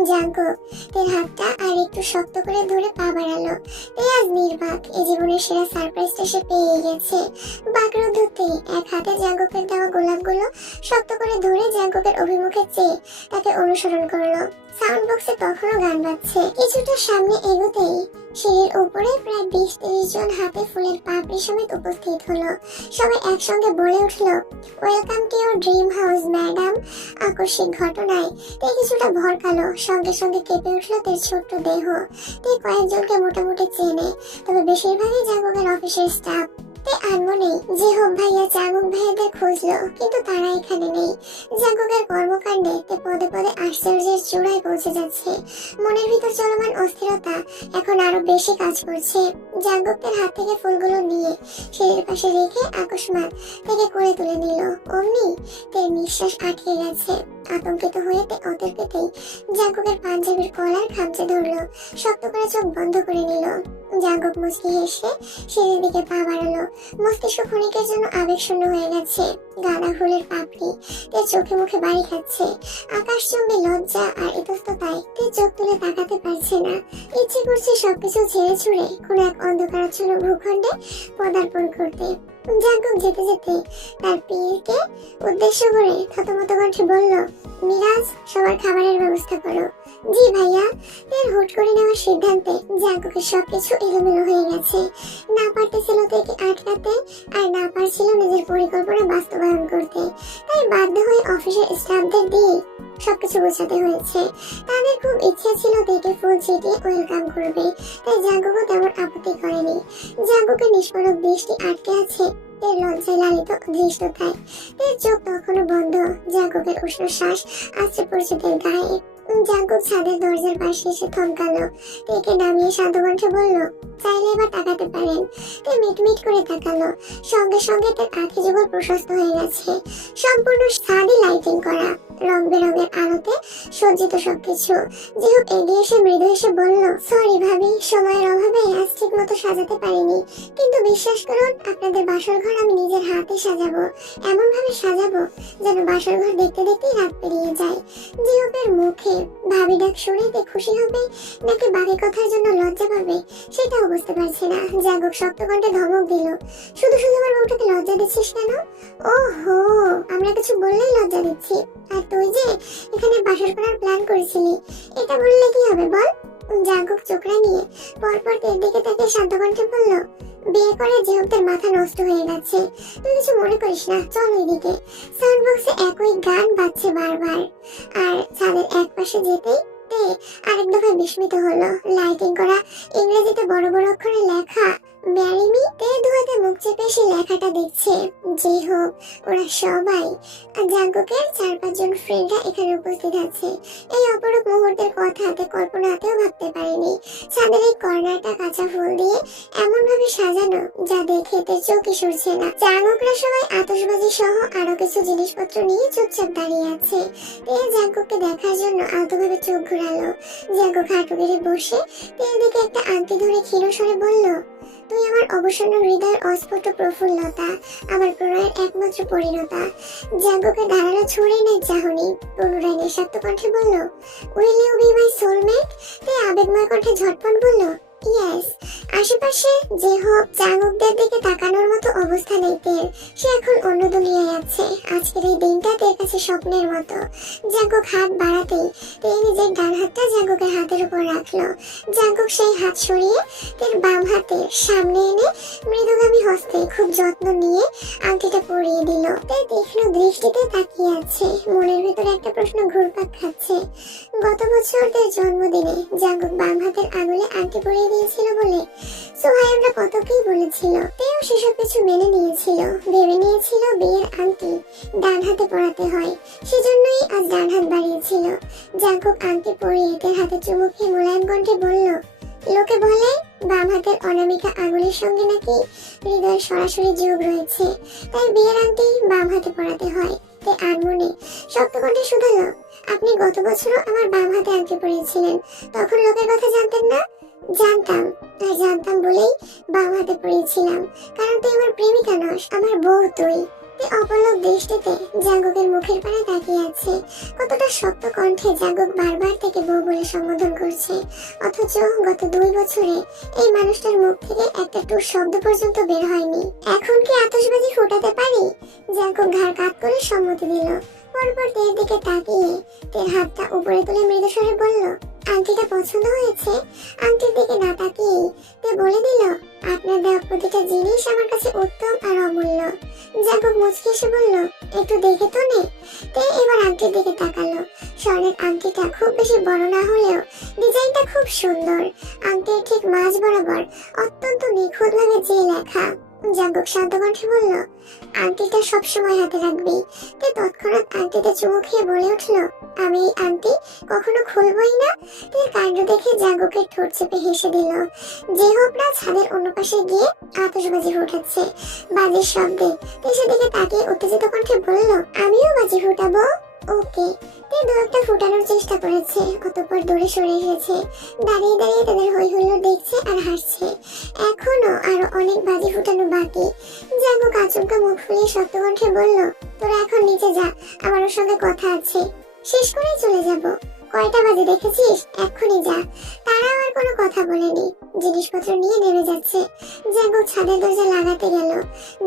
জাঙ্কুক তের হাতটা আর একটু শক্ত করে ধরে পা বাড়ালো। তে আজ নির্বাক, এই জীবনের সেরা সারপ্রাইজটা সে পেয়ে গেছে। বাকরুদ্ধতে এক হাতে জাঙ্কুকের দেওয়া গোলাপগুলো শক্ত করে ধরে জাঙ্কুকের অভিমুখে চেয়ে তাকে অনুসরণ করলো। সাউন্ড বক্সে তখনও গান বাজছে। কিছুটা সামনে এগোতেই সিঁড়ির উপরে প্রায় 20-30 জন হাতে ফুলের পাপড়ি সমেত উপস্থিত হলো। সবাই একসঙ্গে বলে উঠলো, welcome to your dream house madam. আকস্মিক ঘটনায় তে কিছুটা ভরকালো, সঙ্গে সঙ্গে কেঁপে উঠলো তের ছোট্ট দেহ। তে কয়েকজনকে মোটামুটি চেনে, তবে বেশিরভাগই জাঙ্কুকের অফিসের স্টাফ। তে আনমনে জিহব ভাইয়া জাঙ্কুক ভাইয়াদের খুঁজলো, কিন্তু তারা এখানে নেই। জাঙ্কুকের কর্মকাণ্ডে তে পদে পদে আশ্চর্যের চূড়ায় পৌঁছে যাচ্ছে। মনের ভিতর চলমান অস্থিরতা এখন আরো বেশি কাজ করছে। জাঙ্কুকের হাত থেকে ফুলগুলো নিয়ে সিঁড়ির পাশে রেখে আকস্মাৎ থেকে কোলে তুলে নিল। অমনি তের নিঃশ্বাস আটকে গেছে। আতঙ্কিত হয়ে অতের পেতেই জাঙ্কুকের পাঞ্জাবির কলার খামচে ধরলো, শক্ত করে চোখ বন্ধ করে নিল। জাঙ্কুক মুচকি হেসে সিঁড়ির দিকে পা বাড়ালো। মস্তিষ্ক ক্ষণিকের জন্য আবেগশূন্য হয়ে গেছে। গাঁদা ফুলের পাপড়ি তে চোখে মুখে বাড়ি খাচ্ছে। আকাশচুম্বী লজ্জা আর ইতস্ততায় তে চোখ তুলে তাকাতে পারছে না। ইচ্ছে করছে সবকিছু ছেড়ে ছুড়ে কোনো এক অন্ধকারাচ্ছন্ন ভূখণ্ডে পদার্পণ করতে। জাঙ্কুক যেতে যেতে তার পীরকে উদ্দেশ্য করে থতমত কণ্ঠে বলল, মিরাজ, সবার খাবারের ব্যবস্থা করো। জি ভাইয়া। এর হুট করে নেওয়ার সিদ্ধান্তে জাঙ্কুকের সবকিছু এলোমেলো হয়ে গেছে। না পারতেছিল তাকে আটকাতে, আর না পারছিল নিজের পরিকল্পনা বাস্তবায়ন করতে। তাই বাধ্য হয়ে অফিসের স্টাফদের দিয়ে সবকিছু গোছাতে হয়েছে। তাদের খুব ইচ্ছে ছিল তাকে ফুল ছিটিয়ে ওয়েলকাম করবে, তাই জাঙ্কুকও তেমন আপত্তি করেনি। জাঙ্কুকের নিষ্পলক দৃষ্টি আটকে আছে এর লজ্জায় লালিত ধৃষ্টতায়। এর চোখ তখনও বন্ধ। জাঙ্কুকের উষ্ণ শ্বাস আসছে পড়ছে তার গায়ে। জাঙ্কুক ছাদের দরজার পাশে এসে থমকালো। তেকে নামিয়ে শান্ত কণ্ঠে বলল, চাইলে এবার তাকাতে পারেন। তে মিটমিট করে তাকালো। সঙ্গে সঙ্গে তার আঁখি যুগল প্রশস্ত হয়ে গেছে। সম্পূর্ণ সাদি লাইটিং করা, রং বেরঙের আলোতে সজ্জিত সবকিছু। জিহুক এগিয়ে এসে মৃদু হেসে বলল, সরি ভাবি, সময়ের অভাবে আজ ঠিক মতো সাজাতে পারিনি, কিন্তু বিশ্বাস করুন আপনাদের বাসর ঘর আমি নিজের হাতে সাজাবো। এমন ভাবে সাজাবো যেন বাসর ঘর দেখতে দেখতেই রাত পেরিয়ে যায়। জিহুকের মুখে ভাবি ডাক শুনেতে খুশি হবে নাকি বাকি কথার জন্য লজ্জা পাবে সেটাও বুঝতে পারছে না। জাঙ্কুক শক্ত কণ্ঠে ধমক দিল, শুধু শুধু আমার বউটাকে লজ্জা দিচ্ছিস কেন? ওহো, আমরা কিছু বললেই লজ্জা দিচ্ছি, আর তুই যে এখানে বাসর করার প্ল্যান করেছিলি এটা বললে কি হবে বল? জাঙ্কুক চোখরা নিয়ে পরপর তের দিকে তাকে শান্ত কণ্ঠে বলল, বিয়ে করে জিহুকদের মাথা নষ্ট হয়ে গেছে। তুই কিছু মনে করিস না, চল ওইদিকে। সাউন্ড বক্সে একই গান বাজছে বারবার, আর ছাদের এক পাশে যেতেই আরেক দফায় বিস্মিত হলো। লাইটিং করা ইংরেজিতে বড় বড় অক্ষরে লেখা ম্যারি মি। তে দুহাতে মুখ চেপে সে লেখাটা দেখছে। যে হোক, ওরা সবাই জাঙ্কুকের 4-5 জন ফ্রেন্ডরা এখানে উপস্থিত আছে। এই অপরূপ মুহূর্তের কথা হাতে কল্পনাতেও ভাবতে পারেনি। ছাদের এই কর্নারটা কাঁচা ফুল দিয়ে এমন ভাবে সাজানো যা দেখে এতে চোখই সরছে না। জাঙ্কুকরা সবাই আতশবাজি সহ আরো কিছু জিনিসপত্র নিয়ে চুপচাপ দাঁড়িয়ে আছে। তে জাঙ্কুককে দেখার জন্য আলতোভাবে চোখ ঘুরালো। জাঙ্কুক হাঁটু গেড়ে বসে তের দিকে একটা আংটি ধরে ক্ষীণ স্বরে বলল, তুই আমার অবসন্ন হৃদয়ের অস্ফুট প্রফুল্লতা, আমার প্রণয়ের একমাত্র পরিণতা। জাঙ্কুকের ধারালো ছুঁড়ে নেয় চাহনি। পুনরায় নিঃশব্দ কণ্ঠে বলল, will you be my soulmate? তে আবেগময় কণ্ঠে ঝটপট বলল, ইয়েস। আশেপাশে যে হোক জাঙ্কুকদের দিকে তাকানোর মতো অবস্থা নেই তের। সে এখন অন্য দুনিয়ায় আছে। আজকের এই দিনটা তের কাছে স্বপ্নের মতো। জাঙ্কুক হাত বাড়াতেই তে নিজের ডান হাতটা জাঙ্কুকের হাতের উপর রাখলো। জাঙ্কুক সেই হাত সরিয়ে তের বাম হাতের সামনে এনে মৃদুগামী হস্তে খুব যত্ন নিয়ে আংটিটা পরিয়ে দিল। তে তীক্ষ্ণ দৃষ্টিতে তাকিয়ে আছে। মনের ভিতরে একটা প্রশ্ন ঘুরপাক খাচ্ছে। গত বছর তের জন্মদিনে জাঙ্কুক বাম হাতের আঙুলে আংটি পরিয়ে দিয়েছিল বলে সোহাইবরা কত কি বলেছিল। তেও সেসব কিছু মেনে নিয়েছিল। ভেবে নিয়েছিল বিয়ের আংটি ডান হাতে পরাতে হয়, সেজন্যই আজ ডান হাত বাড়িয়েছিল। জাঙ্কুক আংটি পরিয়ে তের হাতে চুমু খেয়ে মোলায়েম কণ্ঠে বলল, লোকে বলে বাম হাতের অনামিকা আঙুলের সঙ্গে নাকি হৃদয়ের সরাসরি যোগ রয়েছে, তাই বিয়ের আংটি বাম হাতে পরাতে হয়। তে আনমনে শক্ত কণ্ঠে শুধালো, আপনি গত বছরও আমার বাম হাতে আংটি পরিয়েছিলেন, তখন লোকের কথা জানতেন না? জানতাম, আর জানতাম বলেই বাম হাতে পরিয়েছিলাম, কারণ তুই আমার প্রেমিকা নস, আমার বউ তুই। অপলক দৃষ্টিতে জাঙ্কুকের মুখের পানে তাকিয়ে আছে। কতটা শক্ত কণ্ঠে জাঙ্কুক বারবার থেকে বউ বলে সম্বোধন করছে, অথচ গত 2 বছরে এই মানুষটার মুখ থেকে একটা টুর শব্দ পর্যন্ত বের হয়নি। এখন কি আতশবাজি ফোটাতে পারি? জাঙ্কুক ঘাড় কাত করে সম্মতি দিল। পরপর তের দিকে তাকিয়ে তের হাতটা উপরে তুলে মৃদুস্বরে বলল, আংটিটা পছন্দ হয়েছে? আংটির দিকে না তাকিয়ে তে বলে দিল, আপনার দেওয়া প্রতিটা জিনিস আমার কাছে উত্তম আর অমূল্য। জাঙ্কুক মুচকি এসে বলল, একটু দেখে তো নে। তে এবার আংটির দিকে তাকালো। স্বর্ণের আংটিটা খুব বেশি বড় না হলেও ডিজাইনটা খুব সুন্দর। আংটির ঠিক মাঝ বরাবর অত্যন্ত নিখুঁত ভাবে যে লেখা। জাঙ্কুক শান্ত কণ্ঠে বলল, আংটিটা সবসময় হাতে রাখবি। তে তৎক্ষণাৎ আংটিতে চুমু খেয়ে বলে উঠল, আমি এই আংটি কখনো খুলবই না। তের কাণ্ড দেখে জাঙ্কুকের ঠোঁট চেপে হেসে দিল। যে হোক না ছাদের অন্য পাশে গিয়ে আতশবাজি ফুটাচ্ছে। বাজির শব্দে তে সেদিকে তাকিয়ে উত্তেজিত কণ্ঠে বলল, আমিও বাজি ফুটাবো। ওকে। তে দু একটা ফুটানোর চেষ্টা করেছে, অতঃপর দূরে সরে এসেছে। দাঁড়িয়ে দাঁড়িয়ে তাদের হই হুল্লোড় দেখছে আর হাসছে। এখনো আরো অনেক বাজি ফুটানো বাকি। জাঙ্কুক আচমকা মুখ ফুলিয়ে শক্ত কণ্ঠে বলল, তোরা এখন নিচে যা, আমার ওর সঙ্গে কথা আছে। শেষ করেই চলে যাব। কয়টা বাজে দেখেছিস? এক্ষুনি যা। তারাও আর কোনো কথা বলেনি, জিনিসপত্র নিয়ে নেমে যাচ্ছে। জাঙ্কুক ছাদের দরজা লাগাতে গেল।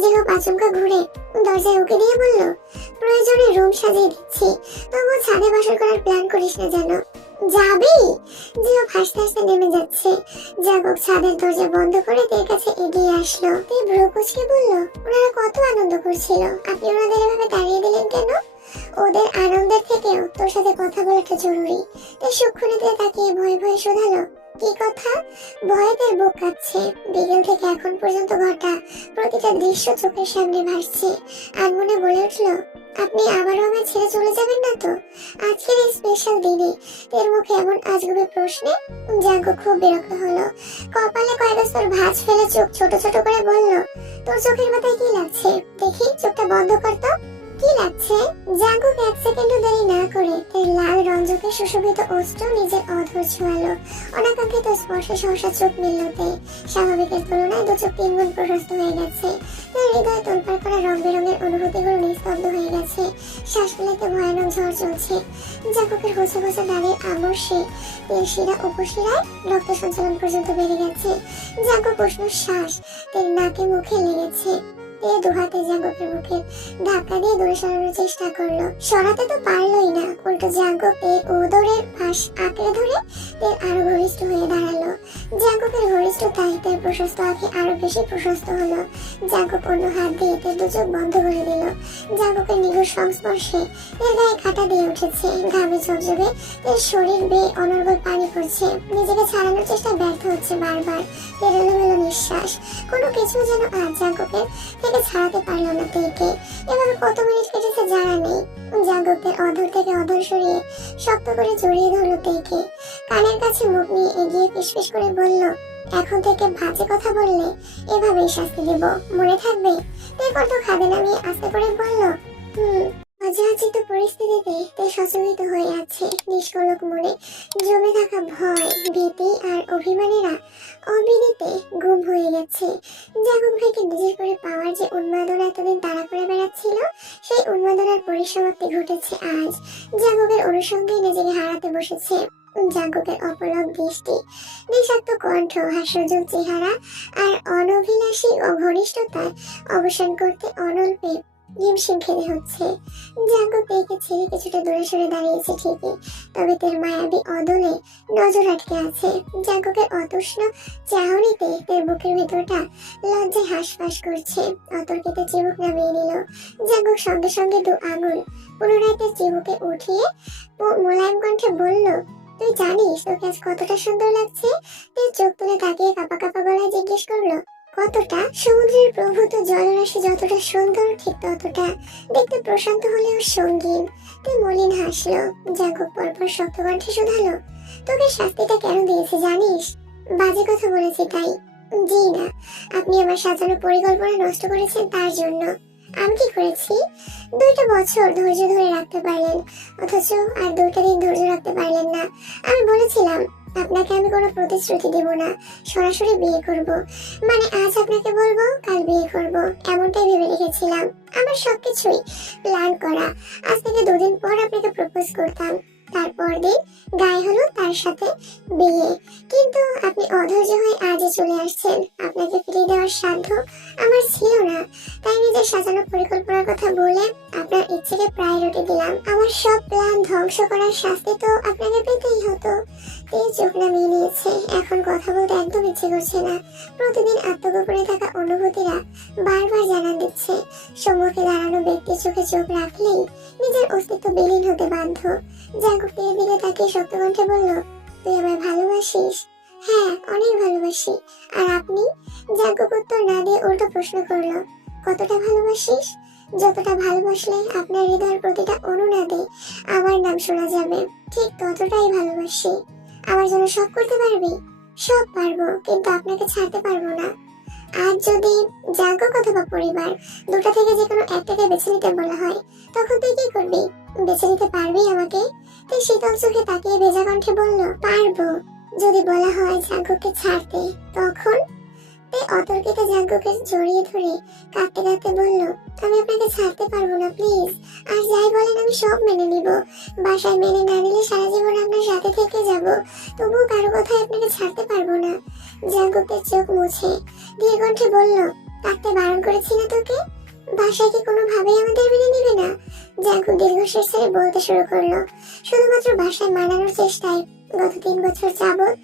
জিহব আচমকা ঘুরে দরজায় উকি দিয়ে বলল, প্রয়োজনে রুম সাজিয়ে দিচ্ছি, তবু ছাদে বাসর করার প্ল্যান করিস না যেন। যাবি? জিহব হাসতে হাসতে নেমে যাচ্ছে। জাঙ্কুক ছাদের দরজা বন্ধ করে তের কাছে এগিয়ে আসলো। তে ভ্রু কুঁচকে বলল, ওনারা কত আনন্দ করছিল, আপনি ওনাদের এভাবে তাড়িয়ে দিলেন কেন? ওদের আনন্দের থেকেও তোর সাথে কথা বলাটা জরুরি। তাই সূক্ষ্মনীতে তাকিয়ে ভয়ে ভয়ে শোধালো, কি কথা? ভয়ে তার বুক কাঁপছে। বিকেল থেকে এখন পর্যন্ত ঘটা প্রতিটা দৃশ্য চোখের সামনে ভাসছে। আনমনে বলে উঠলো, আপনি আবারও আমায় ছেড়ে চলে যাবেন না তো? আজকের এই স্পেশাল দিনে তের মুখে এমন আজগুবি প্রশ্নে জাঙ্কুক খুব বিরক্ত হলো। কপালে কয়েক স্তর ভাঁজ ফেলে চোখ ছোট ছোট করে বলল, তোর চোখের মাথায় কি লাগছে? দেখি, চোখটা বন্ধ কর তো। কি লাগছে? জাঙ্কুক এক সেকেন্ডও দেরি না করে তার লাল রঞ্জকে সুশোভিত অস্ত্র নিজের অধর ছোঁয়ালো। অনাকাঙ্ক্ষিত স্পর্শে সহসা চোখ মিলতে স্বাভাবিকের তুলনায় দু চোখ তিনগুণ প্রশস্ত হয়ে গেছে। তার হৃদয় তোলপাড় করা রং বেরঙের অনুভূতিগুলো নিস্তব্ধ হয়ে গেছে। শ্বাস ফেলাতে ভয়ানক ঝড় চলছে। জাঙ্কুকের হোঁচা হোঁচা দাঁড়িয়ে আমর্ষে তের শিরা উপশিরায় রক্ত সঞ্চালন পর্যন্ত বেড়ে গেছে। জাঙ্কুক উষ্ণ শ্বাস তের নাকে মুখে লেগেছে। তে দুহাতে জাঙ্কুকের মুখে ধাক্কা দিয়ে দূরে সরানোর চেষ্টা করলো। সরাতে তো পারলোই না, উল্টো জাঙ্কুক এর উদরের ফাঁস আঁকড়ে ধরে তের আরো ঘনিষ্ঠ হয়ে দাঁড়ালো। জাঙ্কুকের ঘনিষ্ঠতায় তের প্রশস্ত আঁখি আরো বেশি প্রশস্ত হলো। জাঙ্কুক অন্য হাত দিয়ে তের দু চোখ বন্ধ করে দিল। জাঙ্কুকের নিগুড় সংস্পর্শে তের গায়ে কাঁটা দিয়ে উঠেছে। ঘামে ঝকঝকে তের শরীর বেয়ে অনর্গল পানি পড়ছে। নিজেকে ছাড়ানোর চেষ্টা ব্যর্থ হচ্ছে বারবার। তের এলোমেলো নিঃশ্বাস, কোনো কিছু যেন আজ জাঙ্কুকের থেকে ছাড়াতে পারলো না তেকে। এভাবে কত মিনিট কেটেছে জানা নেই। জাঙ্কুকের অধর থেকে অধর সরিয়ে শক্ত করে জড়িয়ে ধরলো তেকে। কানের কাছে মুখ নিয়ে এগিয়ে ফিসফিস করে বলল, এখন থেকে বাজে কথা বললে এভাবেই শাস্তি দেব, মনে থাকবে? তে কত খাবে নামিয়ে আস্তে করে বলল, অযাচিত পরিস্থিতিতে তে সচকিত হয়ে আছে। নিষ্কলক মনে জমে থাকা ভয়, ভীতি আর অভিমানীরা অবিদিতে গুম হয়ে গেছে। জাঙ্কুক ভাইকে নিজের করে পাওয়ার যে উন্মাদনা এতদিন তাড়া করে বেড়াচ্ছিল, সেই উন্মাদনার পরিসমাপ্তি ঘটেছে আজ। জাঙ্কুকের অনুসঙ্গেই নিজেকে হারাতে বসেছে। জাঙ্কুকের অপলক দৃষ্টি, বিষাক্ত কণ্ঠ, হাস্যযোগ চেহারা আর অনভিলাষী ও ঘনিষ্ঠতার অবসান করতে অনল্পে হিমশিম খেতে হচ্ছে। জাঙ্কুক তেকে ছেড়ে কিছুটা দূরে সরে দাঁড়িয়েছে ঠিকই, তবে তের মায়াবী অদলে নজর আটকে আছে। জাঙ্কুকের অতৃষ্ণ চাহনিতে তের বুকের ভেতরটা লজ্জায় হাঁসফাঁস করছে। অতর্কিতে চিবুক নামিয়ে নিল। জাঙ্কুক সঙ্গে সঙ্গে দু আঙুল পুনরায় তের চিবুকে উঠিয়ে মোলায়েম কণ্ঠে বলল, তুই জানিস তোকে আজ কতটা সুন্দর লাগছে? তের চোখ তুলে তাকিয়ে কাঁপা কাঁপা গলায় জিজ্ঞেস করলো, কতটা? সমুদ্রের প্রভূত জলরাশি যতটা সুন্দর ঠিক ততটা দেখতে প্রশান্ত হলেও সঙ্গীন। তে মলিন হাসলো। জাঙ্কুক পরপর শক্ত কণ্ঠে শোধালো, তোকে শাস্তিটা কেন দিয়েছে জানিস? বাজে কথা বলেছি তাই? জি না, আপনি আমার সাজানো পরিকল্পনা নষ্ট করেছেন তার জন্য। আমি কি করেছি? 2টা বছর ধৈর্য ধরে রাখতে পারলেন, অথচ আর 2টা দিন ধৈর্য রাখতে পারলেন না। আমি বলেছিলাম আপনাকে আমি কোনো প্রতিশ্রুতি দেব না, সরাসরি বিয়ে করব। মানে আজ আপনাকে বলবো, কাল বিয়ে করব, এমনটাই ভেবে রেখেছিলাম। আমার সবকিছুই প্ল্যান করা। আজ থেকে 2 দিন পর আপনাকে প্রপোজ করতাম, তারপর দিন গায়ে হলো তার সাথে বিয়ে। কিন্তু আপনি অধৈর্য হয়ে আজই চলে আসছেন। আপনাকে ফিরিয়ে দেওয়ার সাধ্য আমার ছিল না, তাই নিজের সাজানো পরিকল্পনার কথা বলে আপনার ইচ্ছেকে প্রায়োরিটি দিলাম। আমার সব প্ল্যান ধ্বংস করার শাস্তি তো আপনাকে পেতেই হতো। এই চোখ নামিয়ে নিয়েছে। এখন কথা বলতে একদম ইচ্ছে করছে না। প্রতিদিন আত্মগোপনে থাকা অনুভূতিরা বারবার জানান দিচ্ছে। সম্মুখে দাঁড়ানো ব্যক্তির চোখে চোখ রাখলেই নিজের অস্তিত্ব বিলীন হতে বাধ্য। জাঙ্কুক এর দিকে তাকিয়ে শক্ত কণ্ঠে বলল, তুই আমায় ভালোবাসিস? হ্যাঁ, অনেক ভালোবাসি। আর আপনি? জাঙ্কুক উত্তর না দিয়ে উল্টো প্রশ্ন করলো, কতটা ভালোবাসিস? যতটা ভালোবাসলে আপনার হৃদয়ের প্রতিটা অনুনাদে আমার নাম শোনা যাবে, ঠিক ততটাই ভালোবাসি। আমার জন্য সব করতে পারবি? সব পারবো, কিন্তু আপনাকে ছাড়তে পারবো না। আজ যদি জাঙ্কুক অথবা পরিবার, দুটো থেকে যে কোনো একটাকে বেছে নিতে বলা হয়, তখন তুই কি করবি? বেছে নিতে পারবি আমাকে? তাই শীতল চোখে তাকিয়ে ভেজা কণ্ঠে বলল, পারবো যদি বলা হয় জাঙ্কুককে ছাড়তে। তখন তে অতর্কিতে জাঙ্কুককে জড়িয়ে ধরে কাঁদতে কাঁদতে বলল, আমি আপনাকে ছাড়তে পারবো না, প্লিজ। আর যাই বলেন আমি সব মেনে নিব। বাসায় মেনে না নিলে সারা জীবন আপনার সাথে থেকে যাব, তবুও কারো কথায় আপনাকে ছাড়তে পারবো না। জাঙ্কুকের চোখ মুছে ধীর কণ্ঠে বলল, কাঁদতে বারণ করেছি না তোকে? বাসায় কি কোনোভাবেই আমাদের মেনে নিবে না? জাঙ্কুক দীর্ঘশ্বাস ছেড়ে বলতে শুরু করলো, শুধুমাত্র বাসায় মানানোর চেষ্টায় গত 3 বছর যাবৎ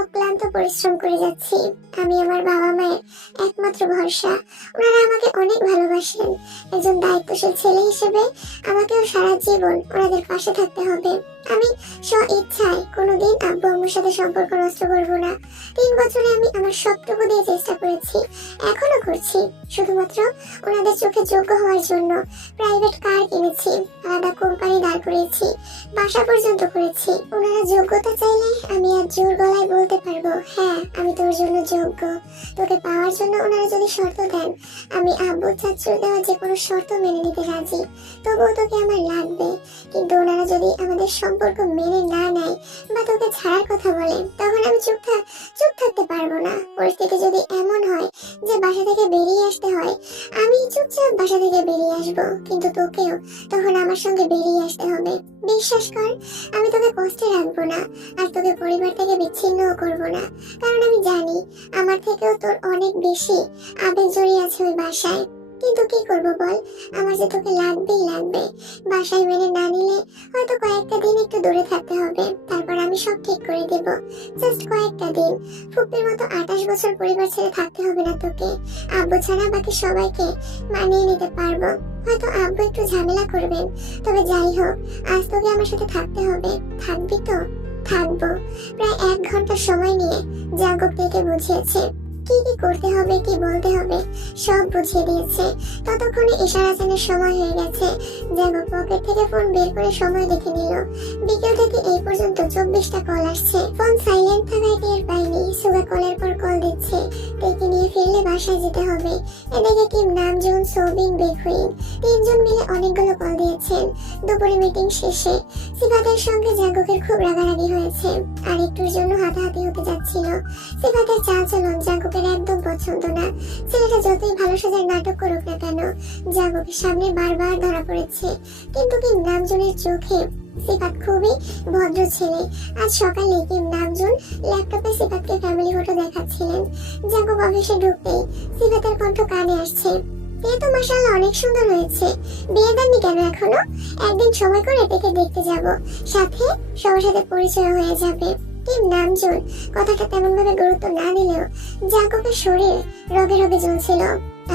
অক্লান্ত পরিশ্রম করে যাচ্ছি। আমি আমার বাবা মায়ের একমাত্র ভরসা। ওনারা আমাকে অনেক ভালোবাসেন। একজন দায়িত্বশীল ছেলে হিসেবে আমাকেও সারা জীবন ওনাদের পাশে থাকতে হবে। আমি স্ব ইচ্ছায় কোনোদিন আব্বু আম্মুর সাথে সম্পর্ক নষ্ট করবো না। 3 বছরে আমি আমার সবটুকু দিয়ে চেষ্টা করেছি, এখনো করছি, শুধুমাত্র ওনাদের চোখে যোগ্য হওয়ার জন্য। প্রাইভেট কার কিনেছি, আলাদা কোম্পানি দাঁড় করিয়েছি, বাসা পর্যন্ত করেছি। ওনারা যোগ্যতা চাইলে আমি আর জোর গলায় বলতে পারবো, হ্যাঁ আমি তোর জন্য যোগ্য। তোকে পাওয়ার জন্য ওনারা যদি শর্ত দেন, আমি আব্বু চাচুর দেওয়া যে কোনো শর্ত মেনে নিতে রাজি। তবুও তোকে আমার লাগবে। কিন্তু ওনারা যদি আমাদের সম্পর্ক মেনে না নেয় বা তোকে ছাড়ার কথা বলে, তখন আমি চুপ থাকতে পারবো না। পরিস্থিতি যদি এমন হয় যে বাসা থেকে বেরিয়ে আসতে হয়, আমি চুপচাপ বাসা থেকে বেরিয়ে আসবো, কিন্তু তোকেও তখন আমার সঙ্গে বেরিয়ে আসতে হবে। বিশ্বাস কর, আমি তোকে কষ্টে রাখবো না, আর তোকে পরিবার থেকে বিচ্ছিন্নও করবো না। কারণ আমি জানি আমার থেকেও তোর অনেক বেশি আবেগ জড়িয়ে আছে ওই বাসায়। কিন্তু কি করব বল, আমার যে তোকে লাগবেই লাগবে। বাসায় মেনে না নিলে হয়তো কয়েকটা দিন একটু দূরে থাকতে হবে, তারপর আমি সব ঠিক করে দেব। জাস্ট কয়েকটা দিন। ফুপির মতো 28 বছর পরিবার ছেড়ে থাকতে হবে না তোকে। আব্বু ছাড়া বাকি সবাইকে মানিয়ে নিতে পারবো। হয়তো আব্বু একটু ঝামেলা করবেন, তবে যাই হোক, আজ তোকে আমার সাথে থাকতে হবে। থাকবি তো? থাকবো। প্রায় 1 ঘন্টা সময় নিয়ে জাঙ্কুক থেকে বুঝিয়েছে কি কি করতে হবে, কি বলতে হবে, সব বুঝিয়ে দিয়েছে। ততক্ষণে ইশারা চানের সময় হয়ে গেছে। জাঙ্কুক পকেট থেকে ফোন বের করে সময় দেখে নিল। বিকেল থেকে এই পর্যন্ত 24টা কল আসছে। ফোন সাইলেন্ট থাকায় টের পাইনি। সুগা কলের পর কল দিচ্ছে। ডেকে নিয়ে ফিরলে বাসায় যেতে হবে। এদিকে কিম, নামজুন, সোবিন, বেকুইন 3 জন মিলে অনেকগুলো কল দিয়েছেন। দুপুরে মিটিং শেষে সিফাতের সঙ্গে জাঙ্কুকের খুব রাগারাগি হয়েছে, আর একটুর জন্য হাতাহাতি হতে যাচ্ছিল। সিফাতের চালচলন জাঙ্কুকের একদম পছন্দ না। ছেলেটা যতই ভালো সাজার নাটক করুক না কেন, জাঙ্কুকের সামনে বারবার ধরা পড়েছে। কিন্তু কিম নামজুনের চোখে সিফাত খুবই ভদ্র ছেলে। আজ সকালে কিম নামজুন ল্যাপটপে সিফাতকে ফ্যামিলি ফটো দেখাচ্ছিলেন। জাঙ্কুক অফিসে ঢুকতেই সিফাতের কণ্ঠ কানে আসছে, এ তো মাশাআল্লাহ অনেক সুন্দর হয়েছে। বিয়ে দেননি কেন এখনো? একদিন সময় করে এটাকে দেখতে যাব, সাথে সবার সাথে পরিচয় হয়ে যাবে। কিম নামজুন কথাটা তেমন ভাবে গুরুত্ব না দিলেও জাঙ্কুকের শরীর রগে রগে জ্বলছিল।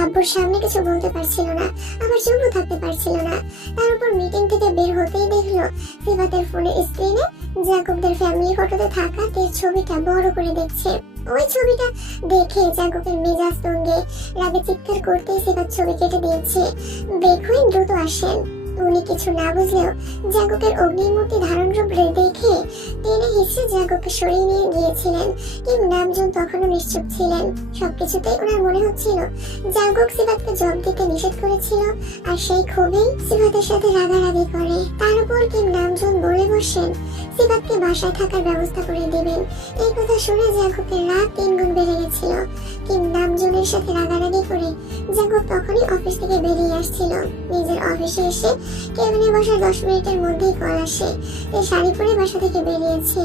আব্বুর সামনে কিছু বলতে পারছিল না, আবার চুপও থাকতে পারছিল না। তার উপর মিটিং থেকে বের হতেই দেখলো সিফাতের ফোনের স্ক্রিনে জাঙ্কুকদের ফ্যামিলি ফটোতে থাকা তের ছবিটা বড় করে দেখছে। ওই ছবিটা দেখে জাঙ্কুকের মেজাজ তুঙ্গে রাগে চিৎকার করতেই সিফাত ছবি কেটে দিয়েছে। বেকুইন দ্রুত আসেন। উনি কিছু না বুঝলেও জাঙ্কুকের অগ্নিমূর্তি ধারণ রূপ দেখে টেনে হিসেবে জাঙ্কুককে সরিয়ে নিয়ে গিয়েছিলেন। কিম নামজুন তখনও নিশ্চুপ ছিলেন। সবকিছুতেই ওনার মনে হচ্ছিল জাঙ্কুক সিফাতকে জব দিতে নিষেধ করেছিল, আর সেই ক্ষোভেই সিফাতের সাথে রাগারাগি করে। তার উপর কিম নামজুন বলে বসেন সিফাতকে বাসায় থাকার ব্যবস্থা করে দিবেন। এই কথা শুনে জাঙ্কুকের রাগ 3 গুণ বেড়ে গেছিল। কিম নামজুনের সাথে রাগারাগি করে জাঙ্কুক তখনই অফিস থেকে বেরিয়ে আসছিল। নিজের অফিসে এসে কেবিনে বসার 10 মিনিটের মধ্যেই কল আসে। সে শাড়ি পরে বাসা থেকে বেরিয়েছে।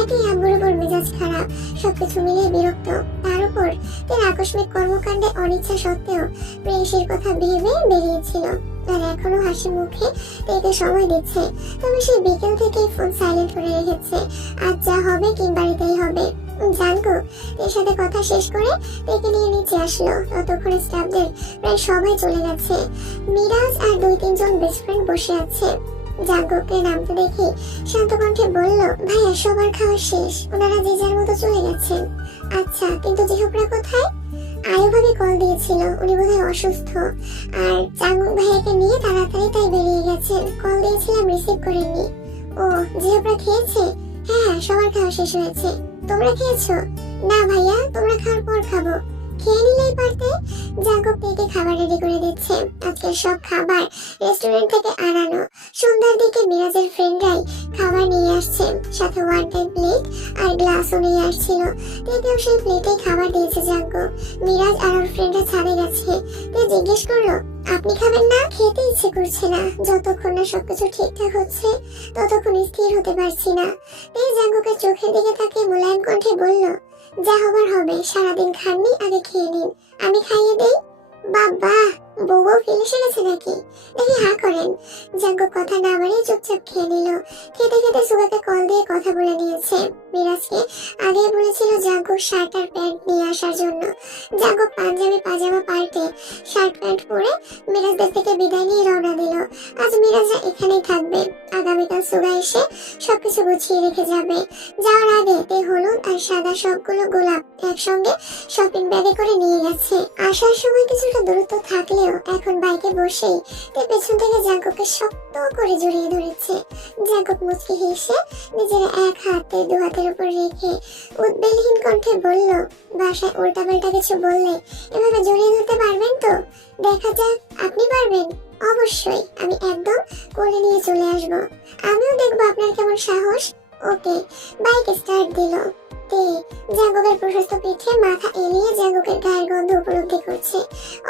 একই আব্বুর উপর মেজাজ খারাপ, সবকিছু মিলিয়ে বিরক্ত। তার উপর তার আকস্মিক কর্মকাণ্ডে অনিচ্ছা সত্ত্বেও প্রেয়সীর কথা ভেবে বেরিয়েছিল, আর এখনো হাসি মুখে তাকে সময় দিচ্ছে। তবে সে বিকেল থেকেই ফোন সাইলেন্ট করে রেখেছে। আজ যা হবে কিম বাড়িতেই হবে। জাঙ্কুক এর সাথে কথা শেষ করে তাকে নিয়ে নিচে আসলো। ততক্ষণে স্টাফদের প্রায় সবাই চলে গেছে। মিরাজ আর 2-3 জন বেস্ট ফ্রেন্ড বসে আছে। জাঙ্কুককে নামতে দেখে শান্ত কণ্ঠে বলল, ভাইয়া সবার খাওয়া শেষ, ওনারা যে যার মতো চলে গেছেন। আচ্ছা, কিন্তু জিহুপরা কোথায়? আয়ু ভাবি কল দিয়েছিল, উনি বোধহয় অসুস্থ, আর জাঙ্কুক ভাইয়াকে নিয়ে তাড়াতাড়ি তাই বেরিয়ে গেছেন। কল দিয়েছিলাম, রিসিভ করেননি। ও, জিহুপরা খেয়েছে? হ্যাঁ, সবার খাওয়া শেষ হয়েছে। তোমরা খেয়েছো? না ভাইয়া, তোমরা খাওয়ার পর খাবো। খেয়ে নিলেই পারতে। জাঙ্কুক থেকে খাবার রেডি করে দিচ্ছে। আজকের সব খাবার রেস্টুরেন্ট থেকে আনানো। সন্ধ্যার দিকে মিরাজের ফ্রেন্ডরাই খাবার নিয়ে আসছে, সাথে ওয়ান টাইম প্লেট আর গ্লাসও নিয়ে আসছিল। তেকেও সেই প্লেটেই খাবার দিয়েছে জাঙ্কুক। মিরাজ আর ওর ফ্রেন্ডরা ছাদে গেছে। তে জিজ্ঞেস করলো, আপনি খাবেন না? খেতে ইচ্ছে করছে না। যতক্ষণ না সবকিছু ঠিকঠাক হচ্ছে ততক্ষণ স্থির হতে পারছি না। তে জাঙ্কুকের চোখের দিকে তাকিয়ে মোলায়েম কণ্ঠে বলল, যা হবার হবে, সারাদিন খাননি, আগে খেয়ে নিন, আমি খাইয়ে দেই। বাবা, বউ ফেলে সেরেছে নাকি? দেখি হা করেন। জাঙ্কুক কথা না বাড়িয়ে চুপচাপ খেয়ে নিল। খেতে খেতে সুগাকে কল দিয়ে কথা বলে নিয়েছে। মিরাজকে আগে বলেছিল জাঙ্কুক শার্ট আর প্যান্ট নিয়ে আসার জন্য। জাঙ্কুক পাঞ্জাবি পাজামা পাল্টে শার্ট প্যান্ট পরে মিরাজদের থেকে বিদায় নিয়ে রওনা দিল। আজ মিরাজরা এখানেই থাকবে। আগামীকাল সুগা এসে সবকিছু গুছিয়ে রেখে যাবে। যাওয়ার আগে তে হলুদ আর সাদা সবগুলো গোলাপ একসঙ্গে শপিং ব্যাগে করে নিয়ে গেছে। আসার সময় কিছুটা দূরত্ব থাকলেও এখন বাইকে বসেই তে পেছন থেকে জাঙ্কুককে শক্ত করে জড়িয়ে ধরেছে। জাঙ্কুক মুচকি হেসে নিজের এক হাতে দু হাতের উপর রেখে উদ্বেগহীন কণ্ঠে বলল, বাসায় উল্টাপাল্টা কিছু বললে এভাবে জড়িয়ে ধরতে পারবেন তো? দেখা যাক আপনি পারবেন। অবশ্যই, আমি একদম কোলে নিয়ে চলে আসব। আমিও দেখবো আপনার কেমন সাহস। ওকে। বাইক স্টার্ট দিল। তে জাঙ্কুকের প্রশস্ত পিঠে মাথা এলিয়ে জাঙ্কুকের গায়ের গন্ধ উপলব্ধি করছে।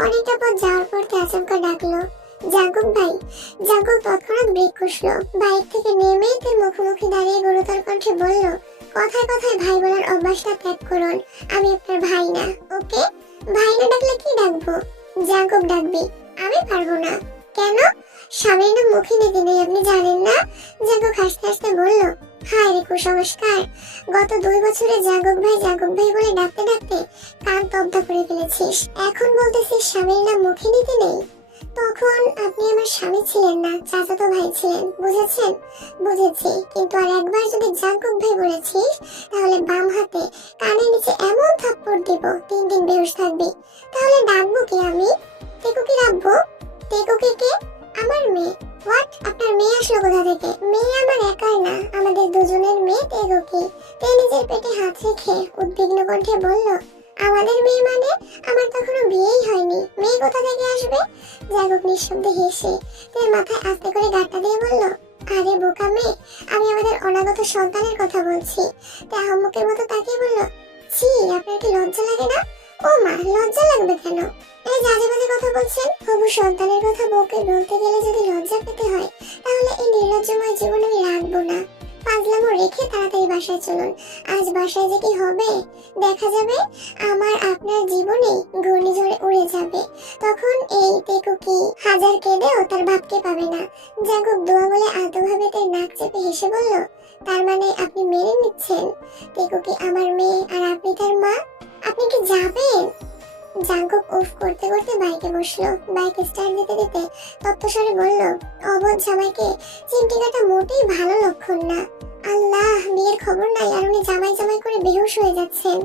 অনেকটা পথ যাওয়ার পর তে আচমকা ডাকলো, জাঙ্কুক ভাই। জাঙ্কুক তৎক্ষণাৎ ব্রেক কষলো। বাইক থেকে নেমে তে মুখোমুখি দাঁড়িয়ে গুরুতর কণ্ঠে বলল, কথায় কথায় ভাই বলার অভ্যাসটা ত্যাগ করুন। আমি আপনার ভাই না। ওকে। ভাই না ডাকলে কি ডাকবো? জাঙ্কুক ডাকবি। আমি পারবো না। কেন? স্বামীর নাম মুখে নিতে নেই, আপনি জানেন না? জাঙ্কুক হাসতে হাসতে বলল, হায় রে কুসংস্কার। গত 2 বছরে জাঙ্কুক ভাই বলে ডাকতে ডাকতে কান তব্দা করে ফেলেছিস। এখন বলতেছিস স্বামীর নাম মুখে নিতে নেই? তখন আপনি আমার স্বামী ছিলেন না, চাচাতো ভাই ছিলেন, বুঝেছেন? বুঝেছি, কিন্তু আর একবার যদি জাঙ্কুক ভাই বলেছিস তাহলে বাম হাতে কানের নিচে এমন থাপ্পড় দিব 3 দিন বেহুশ থাকবি। তাহলে ডাকবো কি আমি? টেকুকি রাখবো? টেকুকি কে? আমার মেয়ে। হোয়াট? আপনার মেয়ে আসলো কোথা থেকে? মেয়ে আমার একার না, আমাদের দুজনের মেয়ে টেকুকি। তে নিজের পেটে হাত রেখে উদ্বিগ্ন কণ্ঠে বলল, আমাদের মেয়ে মানে? আমার তখনো বিয়েই হয়নি, মেয়ে কোথা থেকে আসবে? জাগক নিঃশব্দে হেসে তার মাথায় আস্তে করে গাঁটটা দিয়ে বলল, আরে বোকা মেয়ে, আমি আমাদের অনাগত সন্তানের কথা বলছি। তে আহম্মকের মতো তাকিয়ে বলল, ছি, আপনার কি লজ্জা লাগে না? ও মা, লজ্জা লাগবে কেন? এই আজে বাজে কথা বলছেন। হবু সন্তানের কথা বউকে বলতে গেলে যদি লজ্জা পেতে হয় তাহলে এই নির্লজ্জময় জীবন আমি রাখবো না। পাগলামো রেখে তাড়াতাড়ি বাসায় চলুন। আজ বাসায় যে কি হবে দেখা যাবে। আমার আপনার জীবনে ঘূর্ণিঝড়ে উড়ে যাবে। তখন এই টেকুকি হাজার কেঁদেও তার বাপকে পাবে না। জাগক দোয়া বলে আলতোভাবে তার নাক চেপে হেসে বলল, তার মানে আপনি মেনে নিচ্ছেন টেকুকি আমার মেয়ে আর আপনি তার মা? আপনি কি যাবেন? জাঙ্কুক উফ করতে করতে বাইকে বসলো। বাইক স্টার্ট দিতে দিতে তপ্তস্বরে বলল, অবধ জামাইকে চিমটি কাটা মোটেই ভালো লক্ষণ না। আল্লাহ, বিয়ের খবর নাই আর উনি জামাই জামাই করে বেহুশ হয়ে যাচ্ছেন।